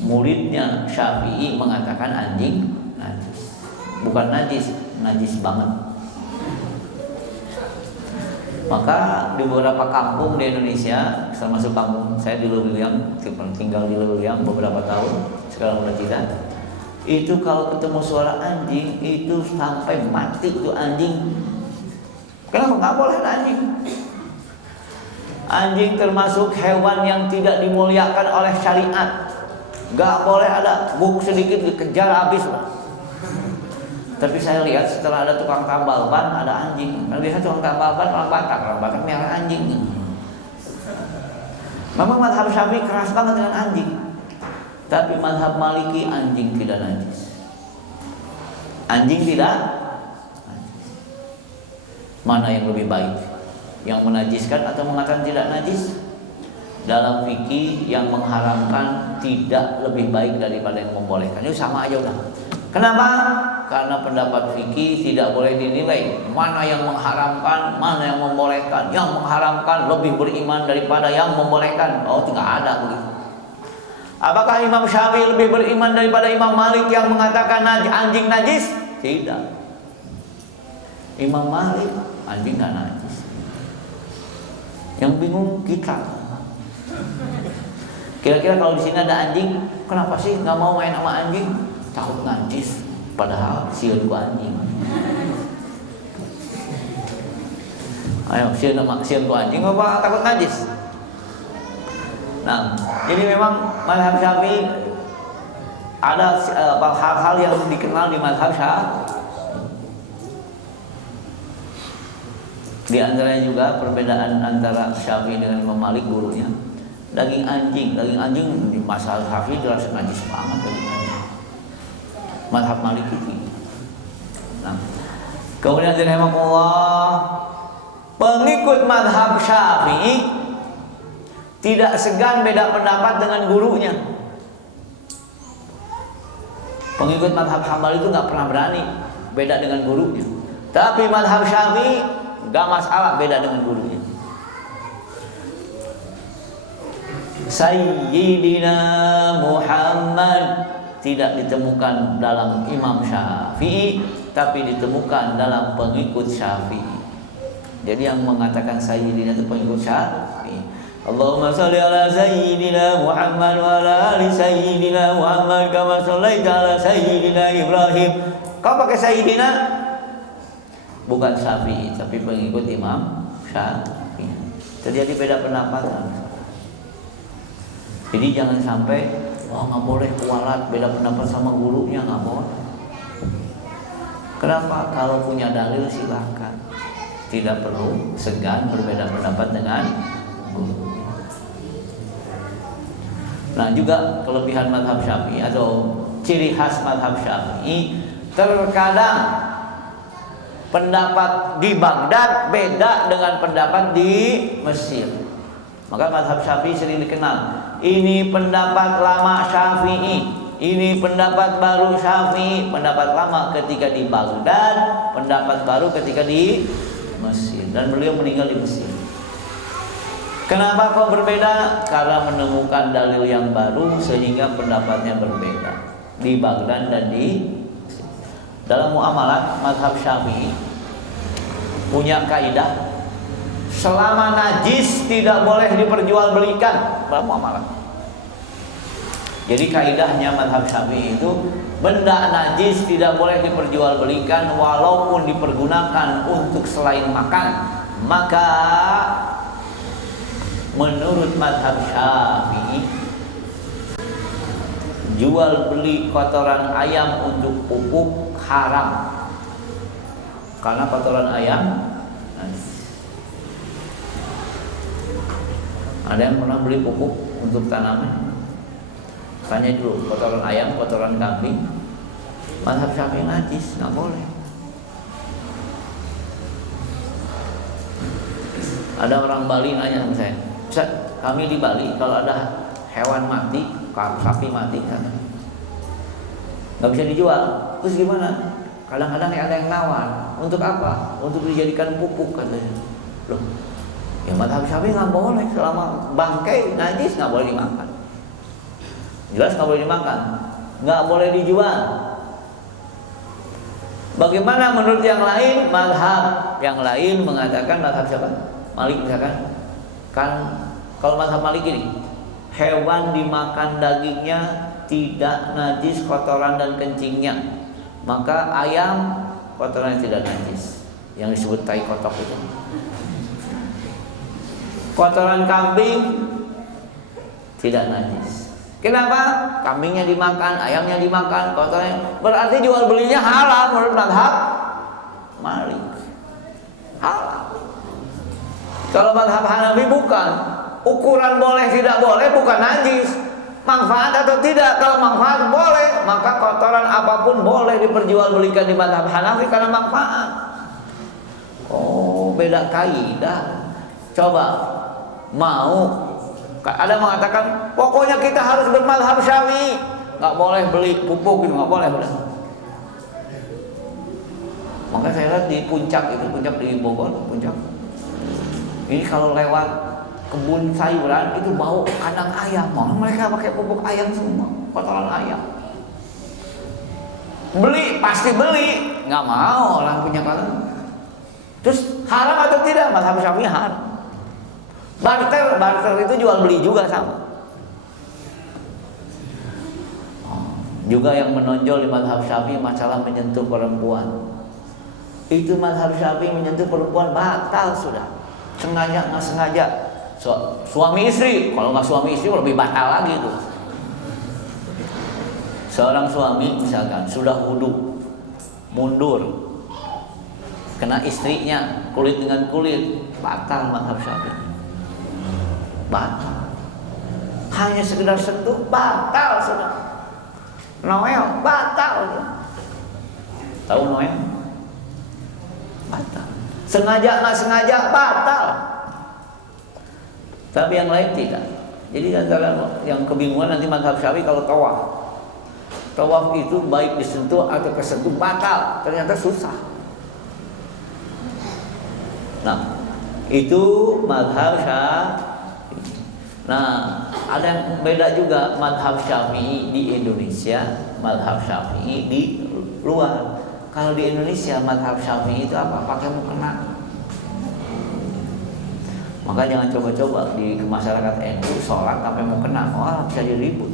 Muridnya Syafi'i mengatakan anjing najis. Bukan najis, najis banget. Maka di beberapa kampung di Indonesia, termasuk kampung saya di Lewiliang, tinggal di Lewiliang beberapa tahun, sekarang udah tidak. Itu kalau ketemu suara anjing itu sampai mati itu anjing. Kenapa nggak boleh ada anjing? Anjing termasuk hewan yang tidak dimuliakan oleh syariat. Gak boleh ada, buk sedikit dikejar habis lah. Tapi saya lihat setelah ada tukang tambal ban ada anjing. Kalau biasa tukang tambal ban orang Batak merah anjing. Memang mazhab Syafi'i keras banget dengan anjing. Tapi mazhab Maliki anjing tidak najis. Anjing tidak. Mana yang lebih baik? Yang menajiskan atau mengatakan tidak najis? Dalam fikih yang mengharamkan tidak lebih baik daripada yang membolehkan. Itu sama aja udah. Kenapa? Karena pendapat fikih tidak boleh dinilai mana yang mengharamkan, mana yang membolehkan. Yang mengharamkan lebih beriman daripada yang membolehkan. Oh, tidak ada begitu. Apakah Imam Syafi'i lebih beriman daripada Imam Malik yang mengatakan anjing najis? Tidak. Imam Malik anjing tidak najis. Yang bingung kita. Kira-kira kalau di sini ada anjing, kenapa sih nggak mau main sama anjing? Takut najis. Padahal sieun ku anjing. Ayo sieun ku anjing apa takut najis? Nah, jadi memang mazhab Syafi'i ada hal-hal yang dikenal di mazhab Syafi'i. Di antaranya juga perbedaan antara Syafi'i dengan Imam Malik gurunya. Daging anjing di mazhab Syafi'i jelas najis banget daging anjing. Mazhab Malik itu. Nah, kemudian rahimahullah, pengikut mazhab Syafi'i tidak segan beda pendapat dengan gurunya. Pengikut mazhab Hambali itu nggak pernah berani beda dengan gurunya. Tapi mazhab Syafi'i nggak masalah beda dengan gurunya. Sayyidina Muhammad tidak ditemukan dalam Imam Syafi'i, tapi ditemukan dalam pengikut Syafi'i. Jadi yang mengatakan Sayyidina itu pengikut Syafi'i. Allahumma salli ala Sayyidina Muhammad wa ala ali Sayyidina Muhammad kama shallaita ala Sayyidina Ibrahim. Kau pakai Sayyidina? Bukan Syafi'i, tapi pengikut Imam Syafi'i. Terjadi beda pendapat. Jadi jangan sampai nggak boleh kualat beda pendapat sama gurunya, nggak boleh. Kenapa? Kalau punya dalil silakan. Tidak perlu segan berbeda pendapat dengan guru. Nah, juga kelebihan mazhab Syafi'i atau ciri khas mazhab Syafi'i, terkadang pendapat di Baghdad beda dengan pendapat di Mesir. Maka mazhab Syafi'i sering dikenal. Ini pendapat lama Syafi'i, ini pendapat baru Syafi'i. Pendapat lama ketika di Baghdad, pendapat baru ketika di Mesir. Dan beliau meninggal di Mesir. Kenapa kok berbeda? Karena menemukan dalil yang baru sehingga pendapatnya berbeda di Baghdad dan di Mesir. Dalam muamalah mazhab Syafi'i punya kaidah, selama najis tidak boleh diperjualbelikan dalam muamalah. Jadi kaidahnya mazhab Syafi'i itu benda najis tidak boleh diperjualbelikan walaupun dipergunakan untuk selain makan. Maka menurut mazhab Syafi'i, jual beli kotoran ayam untuk pupuk haram. Karena kotoran ayam najis. Ada yang pernah beli pupuk untuk tanaman? Tanya dulu, kotoran ayam, kotoran kambing. Mazhab Syafi'i najis, nggak boleh. Ada orang Bali nanya sama saya, Ustaz, kami di Bali kalau ada hewan mati, sapi mati, nggak bisa dijual. Terus gimana? Kadang-kadang ada yang nawar. Untuk apa? Untuk dijadikan pupuk katanya. Loh, ya mazhab Syafi'i nggak boleh. Selama bangkai najis nggak boleh dimakan. Jelas nggak boleh dimakan, nggak boleh dijual. Bagaimana menurut yang lain? Mazhab yang lain mengatakan, mazhab siapa? Malik misalkan. Kan kalau mazhab Malik ini, hewan dimakan dagingnya tidak najis kotoran dan kencingnya. Maka ayam kotorannya tidak najis, yang disebut tai kotok itu. Kotoran kambing tidak najis. Kenapa? Kambingnya dimakan, ayamnya dimakan, kotornya. Berarti jual belinya halal menurut mazhab Malik. Halal. Kalau mazhab Hanafi bukan. Ukuran boleh tidak boleh bukan najis. manfaat atau tidak? Kalau manfaat boleh, maka kotoran apapun boleh diperjualbelikan di mazhab Hanafi karena manfaat. Oh, beda kaidah. Coba mau ada mengatakan pokoknya kita harus bermazhab Syafi'i, nggak boleh beli pupuk itu, nggak boleh udah. Maka saya lihat di puncak itu, puncak di Bogor, puncak. Ini kalau lewat kebun sayuran itu bau kandang ayam, mereka pakai pupuk ayam semua, kotoran ayam. Beli pasti beli, nggak mau orang punya kandang. Terus haram atau tidak? Mazhab Syafi'i haram. Barter itu jual beli juga sama. Juga yang menonjol di mazhab Syafi'i masalah menyentuh perempuan. Itu mazhab Syafi'i menyentuh perempuan batal sudah. Sengaja nggak sengaja. Suami istri, kalau nggak suami istri lebih batal lagi itu. Seorang suami misalkan sudah wudu, mundur, kena istrinya kulit dengan kulit, batal mazhab Syafi'i. Batal. Hanya sekedar sentuh, batal sudah. Noel, batal. Tahu Noel? Batal. Sengaja nggak sengaja, batal. Tapi yang lain tidak. Jadi antara yang kebingungan nanti mazhab Syafi'i kalau tawaf. Tawaf itu baik disentuh atau kesentuh batal. Ternyata susah. Nah, itu mazhab Syafi'i. Nah, ada yang beda juga mazhab Syafi'i di Indonesia, mazhab Syafi'i di luar. Kalau di Indonesia mazhab Syafi'i itu apa? Pakai mukena. Maka jangan coba-coba di masyarakat NU sholat sampai mukena, bisa diribut.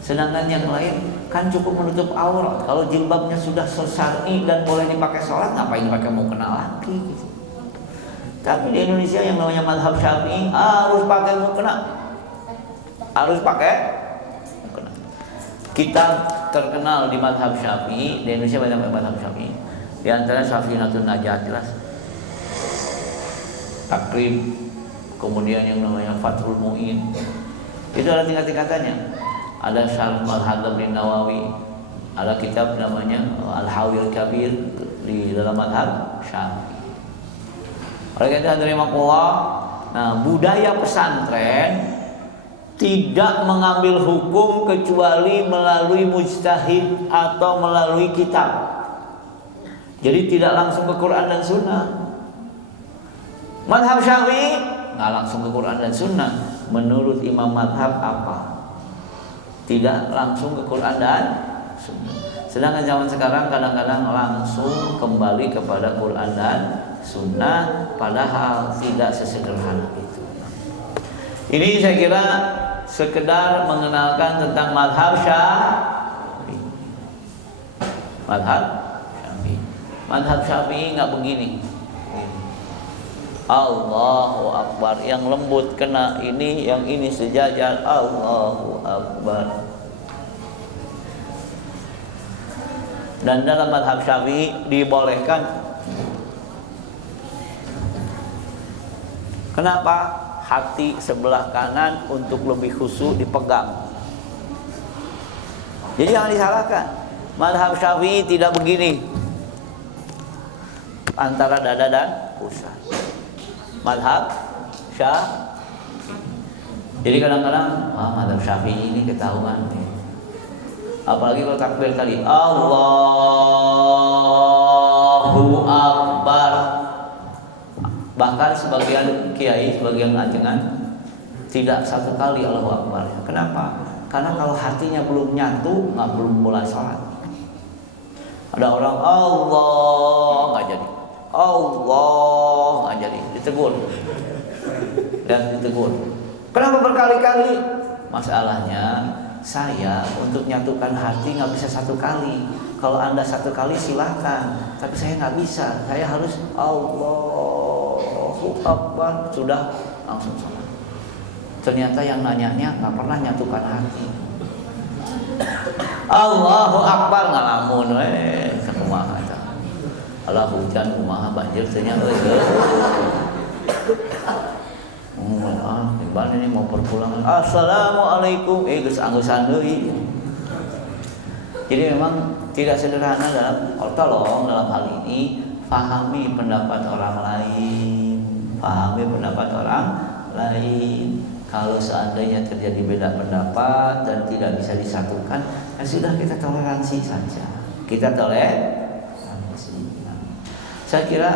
Sedangkan yang lain kan cukup menutup aurat. Kalau jilbabnya sudah syar'i dan boleh dipakai sholat, ngapain dipakai mukena lagi? Tapi di Indonesia yang namanya mazhab Syafi'i harus pakai mukena. Harus pakai mukena. Kita terkenal di mazhab Syafi'i, di Indonesia banyak mazhab Syafi'i. Di antara Syafi'inatun Najat jelas. Takrib, kemudian yang namanya Fathul Mu'in. Itu ada tingkat-tingkatannya. Ada Syarh Al-Hadam bin Nawawi, ada kitab namanya Al-Hawil Kabir di dalam mazhab Syafi'i. Oleh karena itu hadirin, nah budaya pesantren tidak mengambil hukum kecuali melalui mujtahid atau melalui kitab. Jadi tidak langsung ke Quran dan Sunnah. Mazhab Syafi'i nggak langsung ke Quran dan Sunnah. Menurut Imam Mazhab apa? Tidak langsung ke Quran dan Sunnah. Sedangkan zaman sekarang kadang-kadang langsung kembali kepada Quran dan Sunnah, padahal tidak sesederhana itu. Ini saya kira sekedar mengenalkan tentang mazhab Syafi'i. Mazhab Syafi'i. Mazhab Syafi'i nggak begini. Allahu Akbar, yang lembut kena ini, yang ini sejajar. Allahu Akbar. Dan dalam mazhab Syafi'i dibolehkan. Kenapa? Hati sebelah kanan untuk lebih khusyuk dipegang. Jadi jangan disalahkan. Mazhab Syafi'i tidak begini. Antara dada dan pusat. Mazhab Syafi'i. Jadi kadang-kadang mazhab Syafi'i ini ketahuan. Apalagi kalau takbir kali Allahu Akbar. Bahkan sebagian kiai, sebagian ajengan tidak satu kali Allahu Akbar. Kenapa? Karena kalau hatinya belum nyatu, belum mulai sholat. Ada orang Allah nggak jadi, Allah nggak jadi, ditegur dan ditegur. Kenapa berkali-kali? Masalahnya saya untuk nyatukan hati nggak bisa satu kali. Kalau Anda satu kali silahkan, tapi saya nggak bisa. Saya harus Allahu Akbar, sudah langsung sholat. Ternyata yang nanyanya nggak pernah nyatukan hati. Allahu Akbar ngalamun, kumaha eta. Alah hujan kumaha banjir teh nya euy. Bang ini mau perpulangan. Assalamualaikum. Geus anggusan deui. Jadi memang tidak sederhana tolong dalam hal ini pahami pendapat orang lain. Pahami pendapat orang lain. Kalau seandainya terjadi beda pendapat dan tidak bisa disatukan, ya sudah kita toleransi saja. Kita toleransi. Saya kira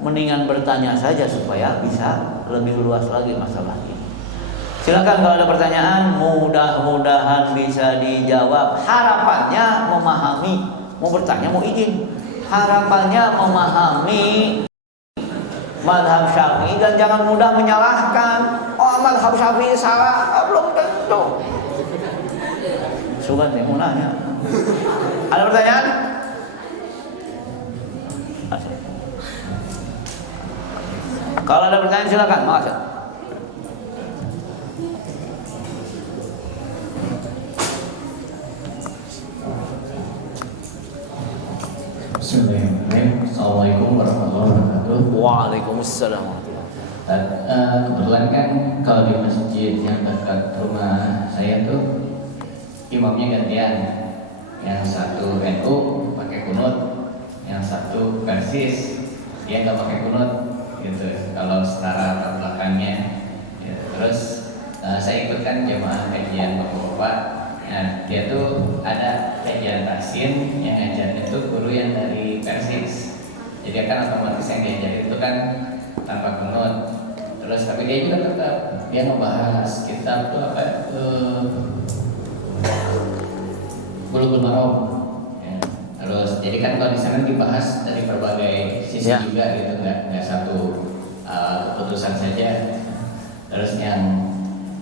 mendingan bertanya saja supaya bisa lebih luas lagi masalah ini. Silakan kalau ada pertanyaan, mudah-mudahan bisa dijawab. Harapannya memahami, mau bertanya mau izin. Harapannya memahami mazhab Syafi'i dan jangan mudah menyalahkan. Oh, mazhab Syafi'i salah, belum tentu. Sugan nih mau nanya. Ada pertanyaan? Kalau ada pertanyaan silakan, makasih. Bismillahirrahmanirrahim. Assalamualaikum warahmatullahi wabarakatuh. Waalaikumsalam. Kebetulan kan kalau di masjid yang dekat rumah saya tuh imamnya gantian. Yang satu NU pakai kunut, yang satu Persis dia nggak pakai kunut gitu. Kalau setara belakangnya. Ya, terus saya ikutkan jamaah kajian bapak-bapak. Nah, dia tuh ada kajian tahsin yang ngajarnya tuh guru yang dari Persis. Jadi kan otomatis yang diajarin itu kan tanpa kunut. Terus tapi dia juga tetap dia ngebahas kitab tuh apa Bulughul Maram. Ya. Terus jadi kan kalau di sana dibahas dari berbagai sisi juga gitu, nggak satu keputusan saja. Terus yang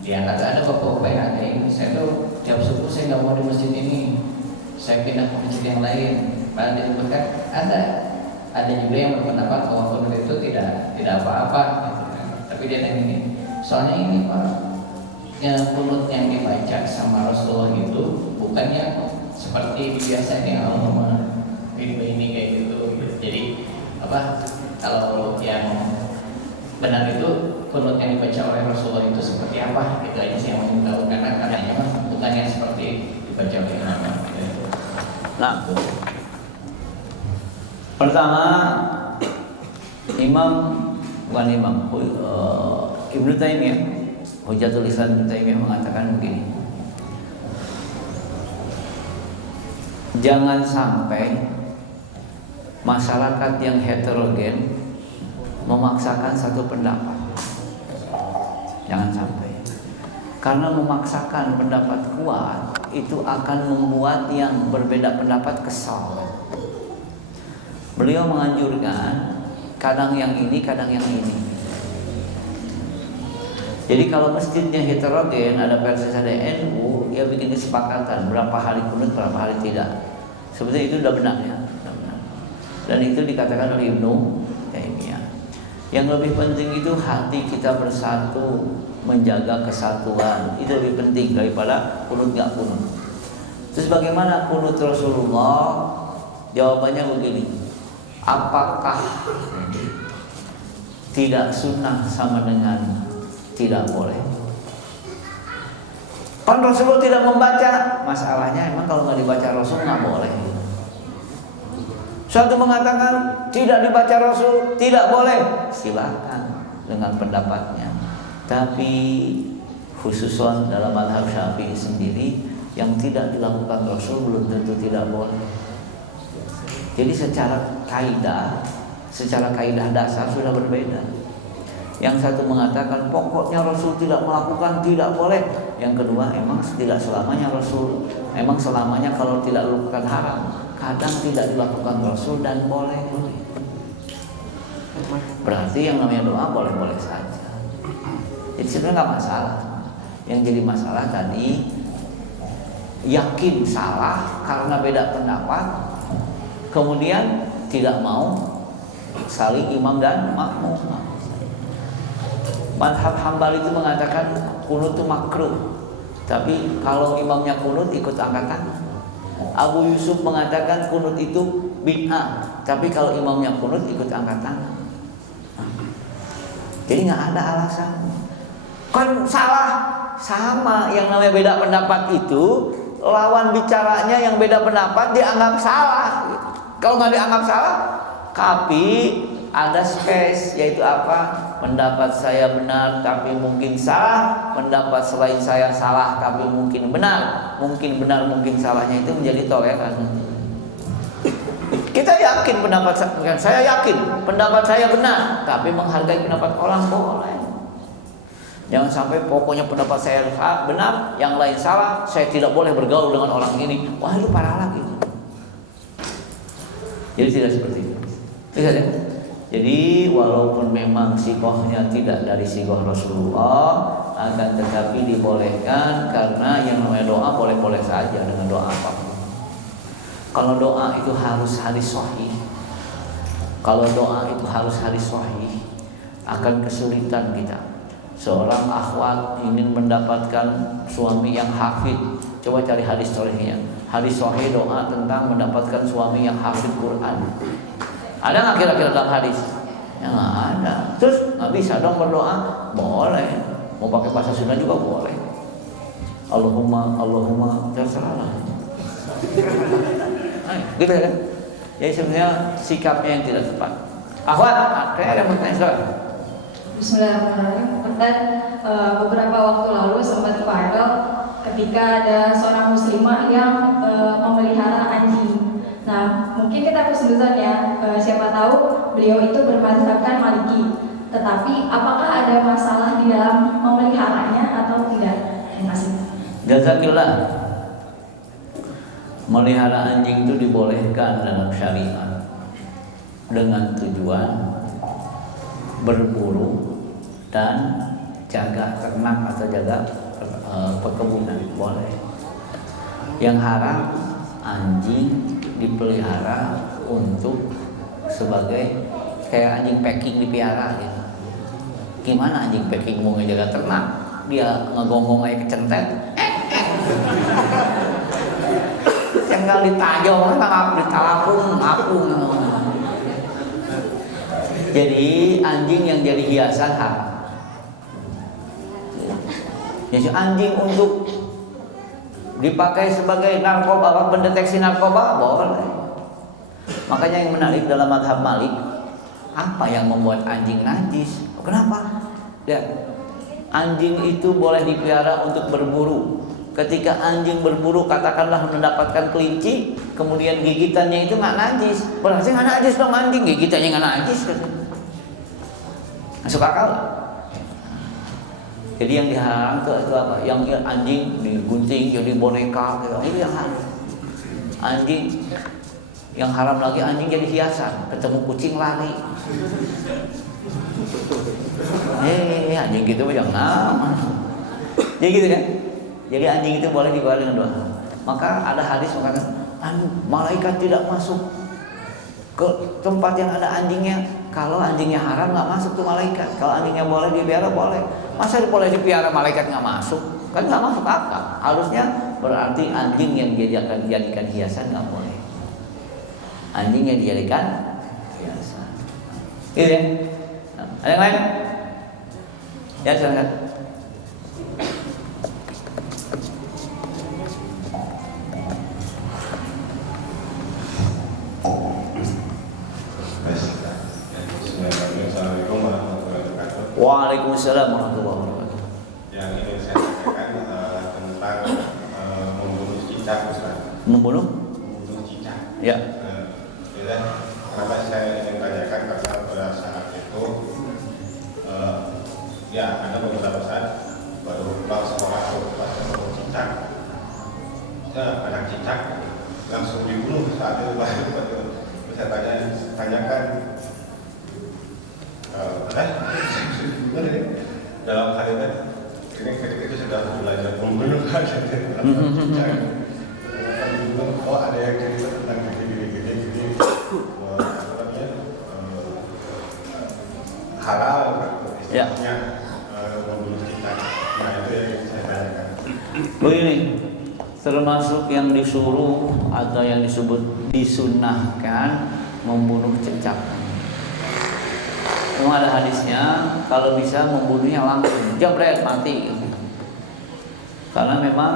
kata ada bapak-bapak yang ada ini, saya tuh tiap subuh saya nggak mau di masjid ini, saya pindah ke masjid yang lain. Malah disebutkan ada juga yang berpendapat bahwa kunut itu tidak apa-apa. Gitu. Tapi dia tanya ini, soalnya ini Pak, yang kunut yang dibaca sama Rasulullah itu bukannya seperti biasanya Allahumma ini kayak gitu. Jadi apa? Kalau yang benar itu kunut yang dibaca oleh Rasulullah itu seperti apa? Itu aja sih yang mau tahu karena katanya bukannya seperti dibaca oleh Imam. Nah, pertama Ibnu Taimiyah, Hujatul Islam Ibnu Taimiyah mengatakan begini. Jangan sampai masyarakat yang heterogen memaksakan satu pendapat. Jangan sampai. Karena memaksakan pendapat kuat itu akan membuat yang berbeda pendapat kesal. Beliau menganjurkan kadang yang ini, kadang yang ini. Jadi kalau masjidnya heterogen, ada Persis, ada NU, ya bikin kesepakatan berapa hari kunut, berapa hari tidak. Sebetulnya itu sudah benar ya. Dan itu dikatakan oleh Ibnu Taimiyah. Yang lebih penting itu hati kita bersatu, menjaga kesatuan. Itu lebih penting daripada kunut gak kunut. Terus bagaimana kunut Rasulullah? Jawabannya begini. Apakah tidak sunnah sama dengan tidak boleh? Kan Rasulullah tidak membaca. Masalahnya emang kalau nggak dibaca Rasul nggak boleh. Suatu mengatakan tidak dibaca Rasul tidak boleh, silakan dengan pendapatnya. Tapi khususon dalam mazhab Syafi'i sendiri yang tidak dilakukan Rasul belum tentu tidak boleh. Jadi secara kaidah dasar sudah berbeda. Yang satu mengatakan pokoknya Rasul tidak melakukan, tidak boleh. Yang kedua emang tidak selamanya Rasul, emang selamanya kalau tidak dilakukan haram. Kadang tidak dilakukan Rasul dan boleh. Berarti yang namanya doa boleh-boleh saja. Jadi sebenarnya nggak masalah. Yang jadi masalah tadi yakin salah karena beda pendapat, kemudian tidak mau saling imam dan makmum. Mazhab Hambali itu mengatakan kunut itu makruh, tapi kalau imamnya kunut ikut angkat tangan. Abu Yusuf mengatakan kunut itu bid'ah, tapi kalau imamnya kunut ikut angkat tangan. Jadi nggak ada alasan. kan salah. Sama, yang namanya beda pendapat itu, lawan bicaranya yang beda pendapat dianggap salah. Kalau nggak dianggap salah, tapi ada space, yaitu apa? Pendapat saya benar tapi mungkin salah, pendapat selain saya salah tapi mungkin benar, mungkin salahnya itu menjadi toleran. Kita yakin saya yakin pendapat saya benar, tapi menghargai pendapat orang boleh. Jangan sampai pokoknya pendapat saya benar, yang lain salah, saya tidak boleh bergaul dengan orang ini. Wah, itu parah lagi. Jadi tidak seperti itu. Lihat ya. Jadi walaupun memang sikohnya tidak dari sikoh Rasulullah, akan tetapi dibolehkan karena yang namanya doa boleh-boleh saja dengan doa apapun. Kalau doa itu harus hadis sahih, akan kesulitan kita. Seorang akhwat ingin mendapatkan suami yang hafid, coba cari hadis sahihnya. Hadis sahih doa tentang mendapatkan suami yang hafid Quran. Ada nggak kira-kira dalam hadis? Ya nggak ada. Terus nggak bisa dong berdoa? Boleh. Mau pakai bahasa Sunda juga boleh. Allahumma, terserah lah. Gitu kan? Jadi sebenarnya sikapnya yang tidak tepat. Akhwat, ada yang bertanya soal? Bismillahirrahmanirrahim. Beberapa waktu lalu sempat viral ketika ada seorang muslimah yang memelihara anjing. Nah, mungkin kita kesulitan ya, siapa tahu beliau itu bermadzhabkan Maliki. Tetapi apakah ada masalah di dalam memeliharanya atau tidak? Terima kasih. Jazakillah. Melihara anjing itu dibolehkan dalam syariat dengan tujuan berburu dan jaga ternak atau jaga perkebunan, boleh. Yang haram anjing dipelihara untuk sebagai kayak anjing packing dipiara gitu. Gimana anjing packing mau ngejaga ternak? Dia ngegonggong aja kecentet. Tinggal ditajong, ditalapung, apung. Jadi anjing yang jadi hiasan haram. Jadi anjing untuk dipakai sebagai narkoba, pendeteksi narkoba boleh. Makanya yang menarik dalam mazhab Malik, apa yang membuat anjing najis? Kenapa? Ya, anjing itu boleh dipelihara untuk berburu. Ketika anjing berburu, katakanlah mendapatkan kelinci, kemudian gigitannya itu nggak najis, berarti nggak najis dong anjing, gigitannya nggak najis. Masuk akal? Jadi yang diharamkan itu apa? Yang anjing digunting jadi boneka, gitu. Itu yang haram. Anjing yang haram lagi, anjing jadi hiasan, ketemu kucing lari. Anjing gitu jangan. Jadi gitu kan? Jadi anjing itu boleh dibawa dengan doa. Maka ada hadis mengatakan, malaikat tidak masuk ke tempat yang ada anjingnya. Kalau anjingnya haram nggak masuk tuh malaikat. Kalau anjingnya boleh dipelihara boleh. Masa boleh dipelihara malaikat nggak masuk? Kan nggak masuk akal. Harusnya berarti anjing yang dijadikan hiasan nggak boleh. Anjing yang dijadikan hiasan. Gitu ya? Ada yang lain? Ya silakan. Waalaikumsalam warahmatullahi wabarakatuh. Yang ingin saya tanyakan tentang membunuh cicak, Ustaz. Membunuh cicak. Ya. Kenapa saya ingin tanyakan karena pada saat itu ya ada beberapa saat baru pulang sekolah pas membunuh cicak. Anak cicak langsung dibunuh saat itu. Saya tanyakan dalam hal ini ketika itu sudah belajar membunuh oh ada yang cerita tentang gini halal istilahnya membunuh cicak. Nah itu yang saya tanyakan. Begini, termasuk yang disuruh atau yang disebut disunahkan membunuh cicak. memang ada hadisnya kalau bisa membunuhnya langsung, jabret mati. Karena memang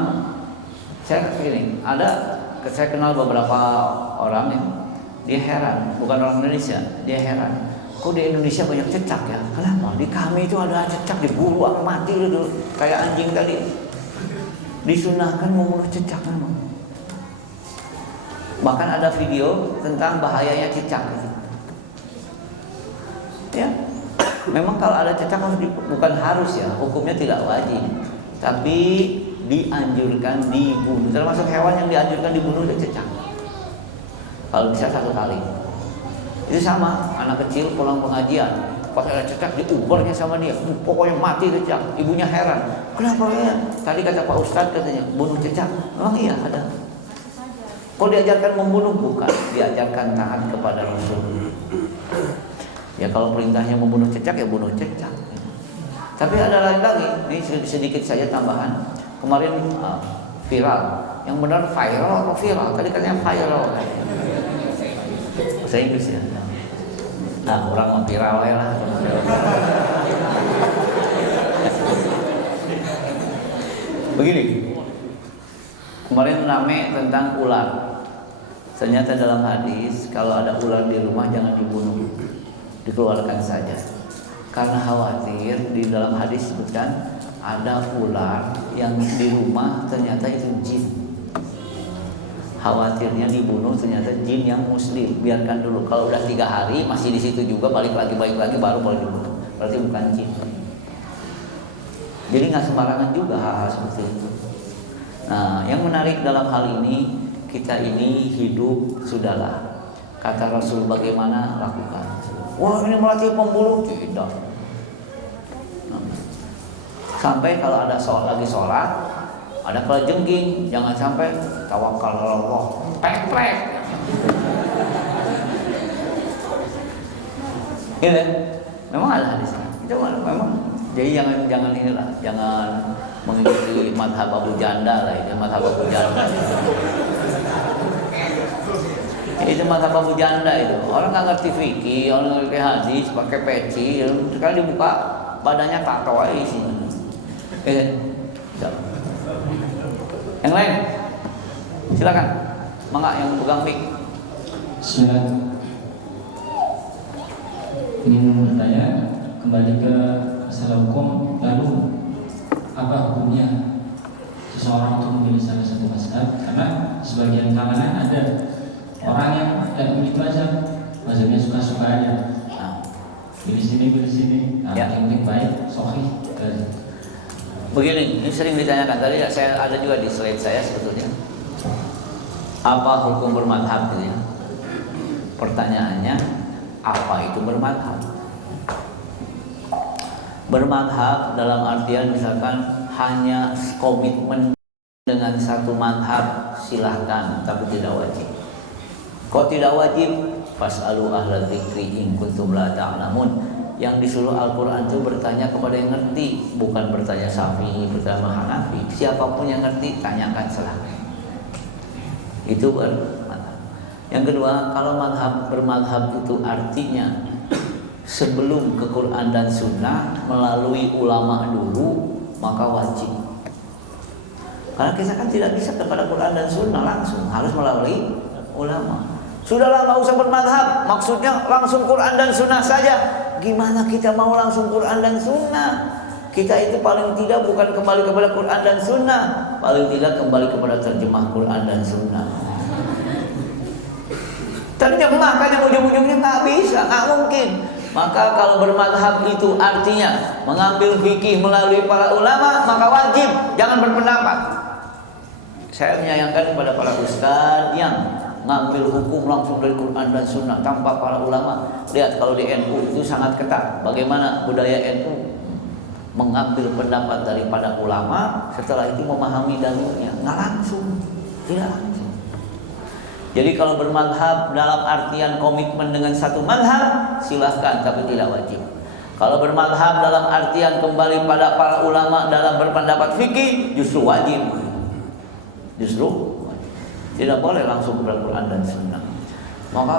saya kenal beberapa orang yang dia heran, bukan orang Indonesia, dia heran. Kok di Indonesia banyak cecak ya? Kenapa? Di kami itu ada cecak diburu sama mati dulu, kayak anjing tadi. Disunahkan membunuh cecak memang. Bahkan ada video tentang bahayanya cecak. Ya, memang kalau ada cecak bukan harus ya, hukumnya tidak wajib, tapi dianjurkan dibunuh. Termasuk hewan yang dianjurkan dibunuh itu cecak. Kalau bisa 1 kali. Itu sama, anak kecil pulang pengajian, pas ada cecak diubernya sama dia, pokoknya mati cecak. Ibunya heran, kenapa ya? Tadi kata Pak Ustadz katanya bunuh cecak. Memang iya ada. Kok diajarkan membunuh? Bukan, diajarkan taat kepada Rasul. Ya kalau perintahnya membunuh cecak ya bunuh cecak. Tapi ada lain lagi, ini sedikit saja tambahan. Kemarin viral, yang benar viral atau viral? Tadi katanya viral. Bahasa Inggris ya. Nah, orang mau viral ya lah. Begini, kemarin rame tentang ular. Ternyata dalam hadis kalau ada ular di rumah jangan dibunuh, dikeluarkan saja. Karena khawatir di dalam hadis sebutkan ada ular yang di rumah ternyata itu jin. Khawatirnya dibunuh ternyata jin yang muslim, biarkan dulu. Kalau udah 3 hari masih di situ juga, balik lagi baik lagi baru boleh dibunuh. Berarti bukan jin. Jadi nggak sembarangan juga hal-hal seperti itu. Nah, yang menarik dalam hal ini, kita ini hidup sudahlah. Kata Rasul bagaimana lakukan. Wah ini melatih pemburu, tidak. Sampai kalau ada lagi sholat, ada kelajengking, jangan sampai tawakal Allah, plek. Ini memang ada hadisnya. Itu memang. Jadi jangan inilah, jangan mengikuti madhab Abu Janda lah, itu madhab Abu Janda. Itu madhab Abu Janda itu. Orang nggak ngerti fikih, orang nggak ngerti hadis, pakai peci, sekali dibuka badannya tato aja isinya. Yang lain, silakan. Mangga yang pegang mic. Silakan. Ingin bertanya kembali ke masalah hukum, lalu apa hukumnya seseorang untuk memilih salah satu mazhab? Karena sebagian kalangan ada orang yang tidak memilih mazhabnya suka-suka aja. Pilih sini, Ya. yang penting baik, sahih. Begini, ini sering ditanyakan. Tadi saya ada juga di slide saya sebetulnya. Apa hukum bermadhab gitu ya? Pertanyaannya, apa itu bermadhab? Bermadhab dalam artian misalkan hanya komitmen dengan satu madhab, silahkan, tapi tidak wajib. Kok tidak wajib? Fas'alu ahla dzikri in kuntum la ta'lamun. Yang disuruh Al-Quran itu bertanya kepada yang ngerti, bukan bertanya Syafi'i, bertanya Hanafi. Siapapun yang ngerti, tanyakan silahkan. Itu bermadhab. Yang kedua, kalau bermadhab itu artinya sebelum ke Quran dan Sunnah melalui ulama dulu, maka wajib. Karena kita kan tidak bisa kepada Quran dan Sunnah langsung, harus melalui ulama. Sudahlah, nggak usah bermadhab, maksudnya langsung Quran dan Sunnah saja. Gimana kita mau langsung Quran dan Sunnah? Kita itu paling tidak bukan kembali kepada Quran dan Sunnah, paling tidak kembali kepada terjemah Quran dan Sunnah. Terjemah kan yang ujung-ujungnya nggak bisa, nggak mungkin. Maka kalau bermadhab itu artinya mengambil fikih melalui para ulama, maka wajib, jangan berpendapat. Saya menyayangkan kepada para ustadz yang ngambil hukum langsung dari Quran dan Sunnah tanpa para ulama. Lihat kalau di NU itu sangat ketat. Bagaimana budaya NU mengambil pendapat daripada ulama, setelah itu memahami dalilnya. Nggak langsung, tidak langsung. Jadi kalau bermadhab dalam artian komitmen dengan satu madhab, silahkan, tapi tidak wajib. Kalau bermadhab dalam artian kembali pada para ulama dalam berpendapat fikih, justru wajib. Justru tidak boleh langsung kepada Quran dan Sunnah. Maka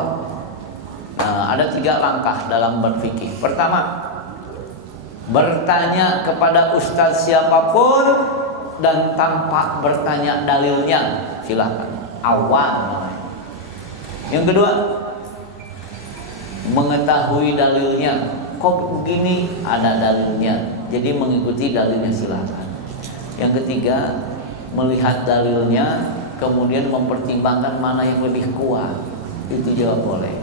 Nah, ada 3 langkah dalam berfikih. Pertama, bertanya kepada ustaz siapapun dan tanpa bertanya dalilnya, silakan. Awam. Yang kedua, mengetahui dalilnya. Kok begini? Ada dalilnya. Jadi mengikuti dalilnya silakan. Yang ketiga, melihat dalilnya, kemudian mempertimbangkan mana yang lebih kuat. Itu juga boleh.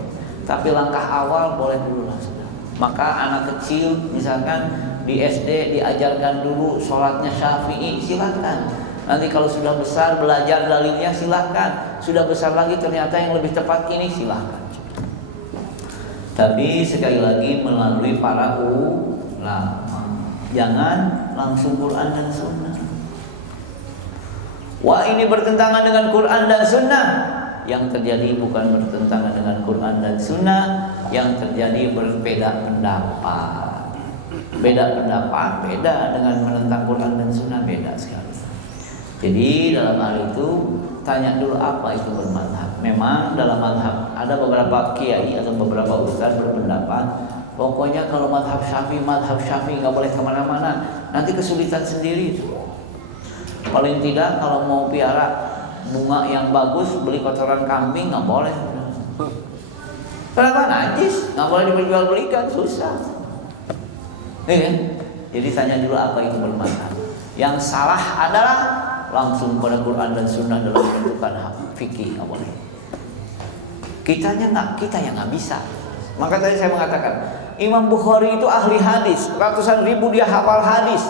Tapi langkah awal boleh dulu lah sudah. Maka anak kecil misalkan di SD diajarkan dulu sholatnya Syafi'i, silakan. Nanti kalau sudah besar belajar dalilnya, silakan. Sudah besar lagi ternyata yang lebih tepat ini, silakan. Tapi sekali lagi melalui para ulama. Jangan langsung Quran dan Sunnah. Wah, ini bertentangan dengan Quran dan Sunnah. Yang terjadi bukan bertentangan dengan Quran dan Sunnah, yang terjadi berbeda pendapat. Beda pendapat, beda dengan menentang Quran dan Sunnah, beda sekali. Jadi dalam hal itu tanya dulu apa itu bermadhab. Memang dalam madhab ada beberapa kiai atau beberapa ustaz berpendapat, pokoknya kalau madhab Syafi'i nggak boleh kemana-mana, nanti kesulitan sendiri. Paling tidak kalau mau piara bunga yang bagus, beli kotoran kambing nggak boleh. Kenapa? Najis, nggak boleh diperjualbelikan, susah. Jadi tanya dulu apa itu bermadhab. Yang salah adalah langsung pada Quran dan Sunnah dalam menentukan fikih, nggak boleh. Kita yang nggak bisa. Maka tadi saya mengatakan Imam Bukhari itu ahli hadis, ratusan ribu dia hafal hadis.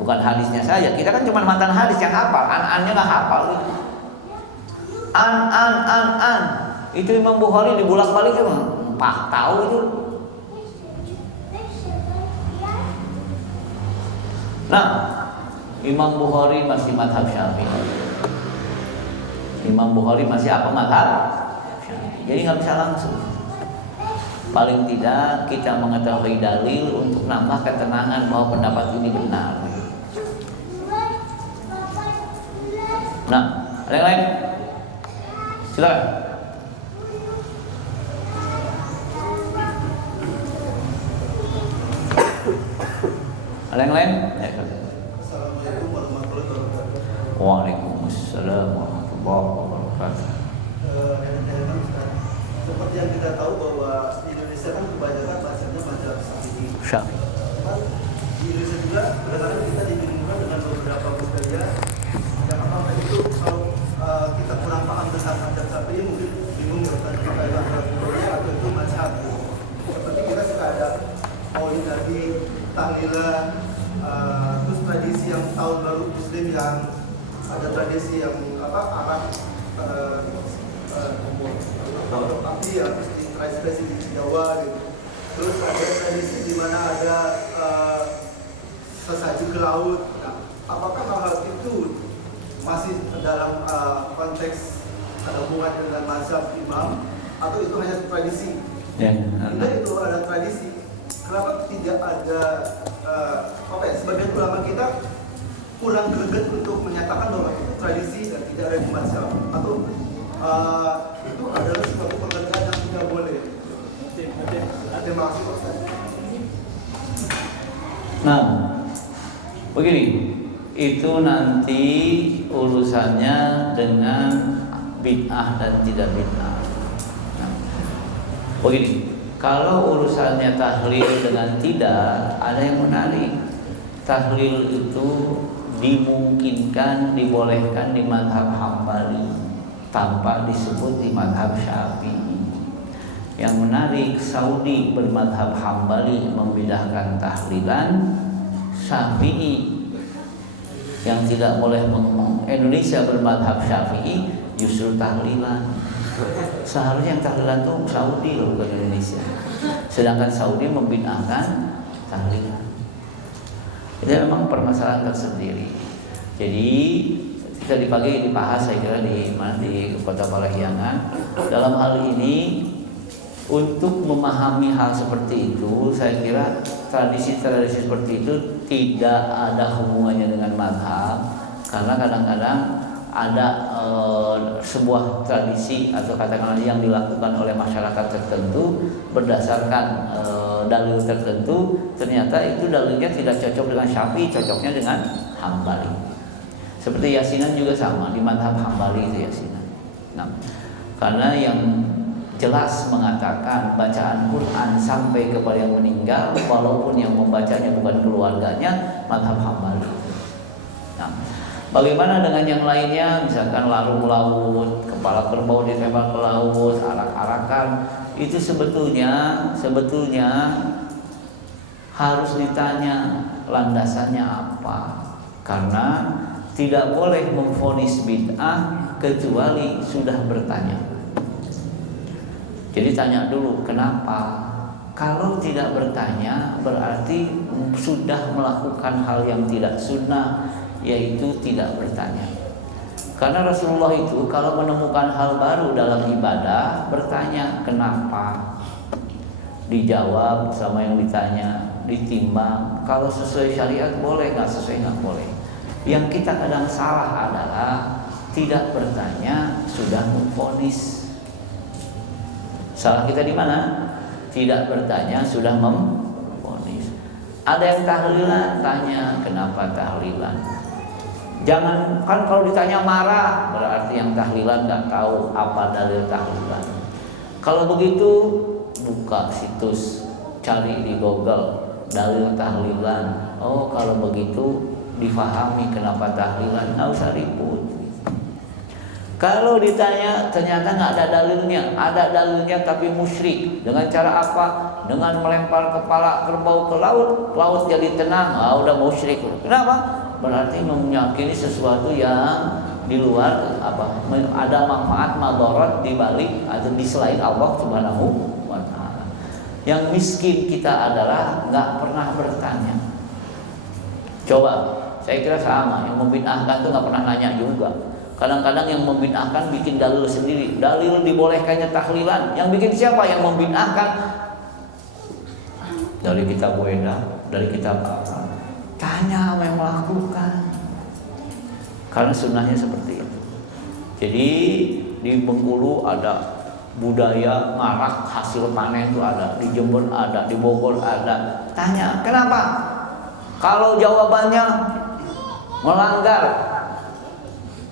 Bukan hadisnya saja, kita kan cuma mantan hadis yang hafal, an-annya nggak hafal. An. Itu Imam Bukhari dibulak-balik emang tahu itu. Nah, Imam Bukhari masih madhab Syafi'i. Imam Bukhari masih apa madhab? Syafi'i. Jadi nggak bisa langsung. Paling tidak kita mengetahui dalil untuk nambah ketenangan bahwa pendapat ini benar. Nah, ada yang lain? Silakan. Ada yang lain? Assalamualaikum warahmatullahi wabarakatuh. Waalaikumsalam warahmatullahi wabarakatuh. Seperti yang kita tahu bahwa di Indonesia kan kebanyakan bacanya mazhab Syafi'i. Cuman di Indonesia juga kadang-kadang kita dibingungkan dengan beberapa budaya yang apa itu kalau kita kurang paham tentang mazhab Syafi'i mungkin bingung tentang apa itu adalah budaya atau itu mazhab. Seperti kita suka ada maulid Nabi, tahlilan, terus tradisi yang tahun baru Muslim yang ada tradisi yang Arab tapi ya tradisi di Jawa gitu. Terus ada tradisi di mana ada sesaji ke laut. Nah, apakah hal-hal itu masih dalam konteks ada hubungan dengan mazhab imam atau itu hanya tradisi? Jika itu ada tradisi, kenapa tidak ada sebagian ulama kita kurang greget untuk menyatakan bahwa itu tradisi dan tidak ada di mazhab atau itu adalah suatu pekerjaan yang tidak boleh. Terima kasih Ustaz. Nah, begini, itu nanti urusannya dengan bid'ah dan tidak bid'ah. Nah, begini, kalau urusannya tahlil dengan tidak, ada yang menarik. Tahlil itu dimungkinkan, dibolehkan di mazhab Hambali tanpa disebut di mazhab Syafi'i. Yang menarik, Saudi bermadhab Hambali membidahkan tahlilan, Syafi'i yang tidak boleh ngomong. Indonesia bermadhab Syafi'i justru tahlilan. Seharusnya yang tahlilan itu Saudi loh, bukan Indonesia. Sedangkan Saudi membidahkan tahlilan. Itu memang permasalahan tersendiri. Jadi tadi pagi dibahas saya kira di Kota Parahyangan. Dalam hal ini untuk memahami hal seperti itu, saya kira tradisi-tradisi seperti itu tidak ada hubungannya dengan mazhab, karena kadang-kadang ada sebuah tradisi atau katakanlah yang dilakukan oleh masyarakat tertentu berdasarkan dalil tertentu, ternyata itu dalilnya tidak cocok dengan Syafi'i, cocoknya dengan Hambali. Seperti yasinan juga sama, di mazhab Hambali itu yasinan. Nah, karena yang jelas mengatakan bacaan Quran sampai kepada yang meninggal walaupun yang membacanya bukan keluarganya, mazhab Hambali. Nah, bagaimana dengan yang lainnya? Misalkan larung laut, kepala kerbau ditembak ke laut, arak-arakan, itu sebetulnya harus ditanya landasannya apa. Karena tidak boleh memvonis bid'ah kecuali sudah bertanya. Jadi tanya dulu kenapa. Kalau tidak bertanya berarti sudah melakukan hal yang tidak sunnah, yaitu tidak bertanya. Karena Rasulullah itu kalau menemukan hal baru dalam ibadah bertanya kenapa, dijawab sama yang ditanya, ditimbang. Kalau sesuai syariat boleh, nggak sesuai nggak boleh. Yang kita kadang salah adalah tidak bertanya sudah memvonis. Salah kita di mana? Tidak bertanya sudah memvonis. Ada yang tahlilan, tanya kenapa tahlilan. Jangan, kan kalau ditanya marah berarti yang tahlilan nggak tahu apa dalil tahlilan. Kalau begitu buka situs, cari di Google dalil tahlilan. Oh kalau begitu difahami kenapa tahlilan, nggak usah ribut. Kalau ditanya ternyata nggak ada dalilnya, ada dalilnya tapi musyrik. Dengan cara apa? Dengan melempar kepala kerbau ke laut, laut jadi tenang. Udah musyrik. Kenapa? Berarti meyakini sesuatu yang di luar apa? Ada manfaat madarat di balik atau di selain Allah Subhanahu wa taala. Yang miskin kita adalah nggak pernah bertanya. Coba, saya kira sama. Yang membid'ahkan tuh nggak pernah nanya juga. Kadang-kadang yang membid'ahkan bikin dalil sendiri. Dalil dibolehkannya tahlilan. Yang bikin siapa? Yang membid'ahkan. Dari kitab Weda, dari kitab apa? Tanya sama yang melakukan. Karena sunnahnya seperti itu. Jadi di Bengkulu ada budaya ngarak hasil panen itu ada, di Jember ada, di Bogor ada. Tanya, kenapa? Kalau jawabannya melanggar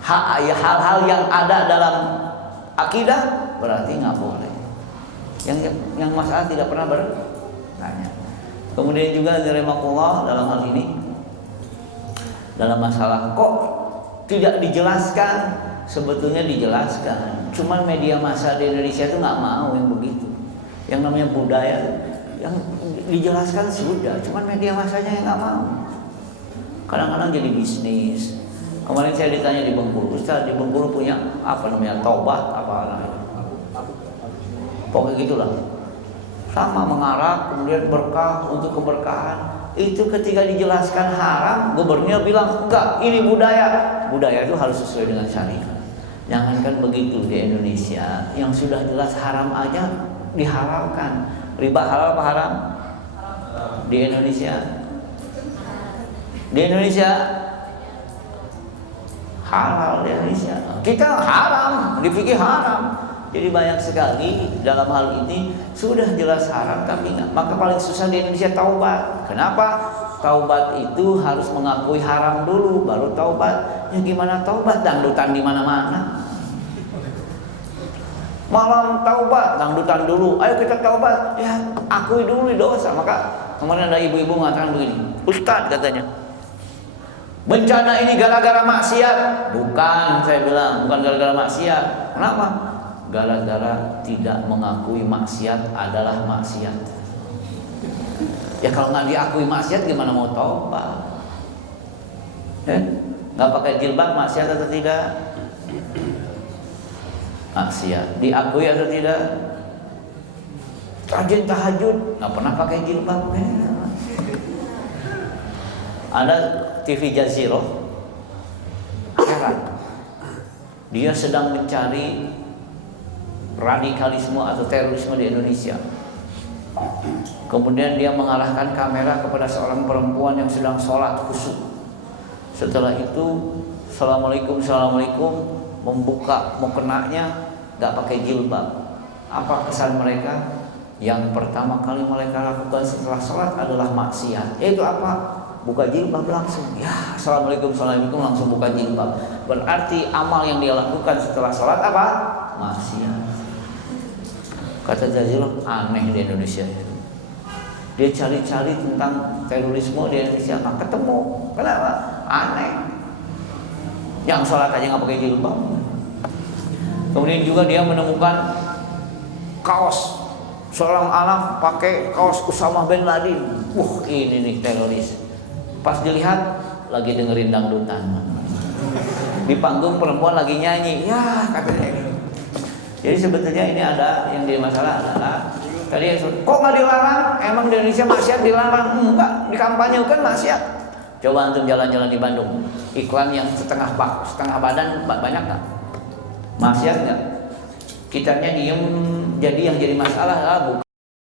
hal-hal yang ada dalam akidah, berarti nggak boleh. Yang masalah tidak pernah bertanya. Kemudian juga rahimakumullah dalam hal ini, dalam masalah kok tidak dijelaskan, sebetulnya dijelaskan. Cuman media massa di Indonesia itu nggak mau yang begitu. Yang namanya budaya yang dijelaskan sudah, cuman media massanya yang nggak mau. Kadang-kadang jadi bisnis. Kemarin saya ditanya di Bengkulu, Ustaz di Bengkulu punya apa namanya taubat apa namanya? Pokoknya gitulah. Sama mengarak kemudian berkah untuk keberkahan. Itu ketika dijelaskan haram, gubernur bilang enggak, ini budaya. Budaya itu harus sesuai dengan syariat. Jangankan begitu di Indonesia, yang sudah jelas haram aja dihalalkan. Riba halal apa haram? Di Indonesia. Di Indonesia halal di Indonesia. Kita haram, dipikir haram. Jadi banyak sekali dalam hal ini sudah jelas haram tapi enggak. Maka paling susah di Indonesia taubat. Kenapa? Taubat itu harus mengakui haram dulu baru taubat. Ya gimana taubat? Dangdutan di mana-mana. Malam taubat, dangdutan dulu. Ayo kita taubat. Ya akui dulu dosa. Maka kemarin ada ibu-ibu mengatakan begini, Ustadz katanya, bencana ini gara-gara maksiat. Bukan, saya bilang bukan gara-gara maksiat. Kenapa? Gara-gara tidak mengakui maksiat adalah maksiat. Ya kalau nggak diakui maksiat gimana mau taubat? Nggak pakai jilbab maksiat atau tidak? Maksiat. Diakui atau tidak? Rajin tahajud nggak pernah pakai jilbab. Ada TV Jazirah, heran. Dia sedang mencari radikalisme atau terorisme di Indonesia. Kemudian dia mengarahkan kamera kepada seorang perempuan yang sedang sholat khusyuk. Setelah itu assalamualaikum membuka mukenanya nggak pakai jilbab. Apa kesan mereka? Yang pertama kali mereka lakukan setelah sholat adalah maksiat. Itu apa? Buka jilbab langsung. Ya, assalamualaikum langsung buka jilbab. Berarti amal yang dia lakukan setelah sholat apa? Maksiat. Kata Jazilul, aneh di Indonesia. Dia cari-cari tentang terorisme di Indonesia, nggak ketemu. Kenapa? Aneh. Yang sholat aja nggak pakai jilbab. Kemudian juga dia menemukan kaos seorang anak pakai kaos Usama bin Laden. Ini nih teroris. Pas dilihat lagi dengerin dangdutan. Di panggung perempuan lagi nyanyi. Ya katanya. Jadi sebetulnya ini ada yang jadi masalah adalah tadi kok nggak dilarang? Emang di Indonesia maksiat dilarang? Enggak, dikampanyekan maksiat. Coba antum jalan-jalan di Bandung, iklan yang setengah badan banyak nggak? Maksiat nggak? Kitanya diem, jadi yang jadi masalah adalah bukan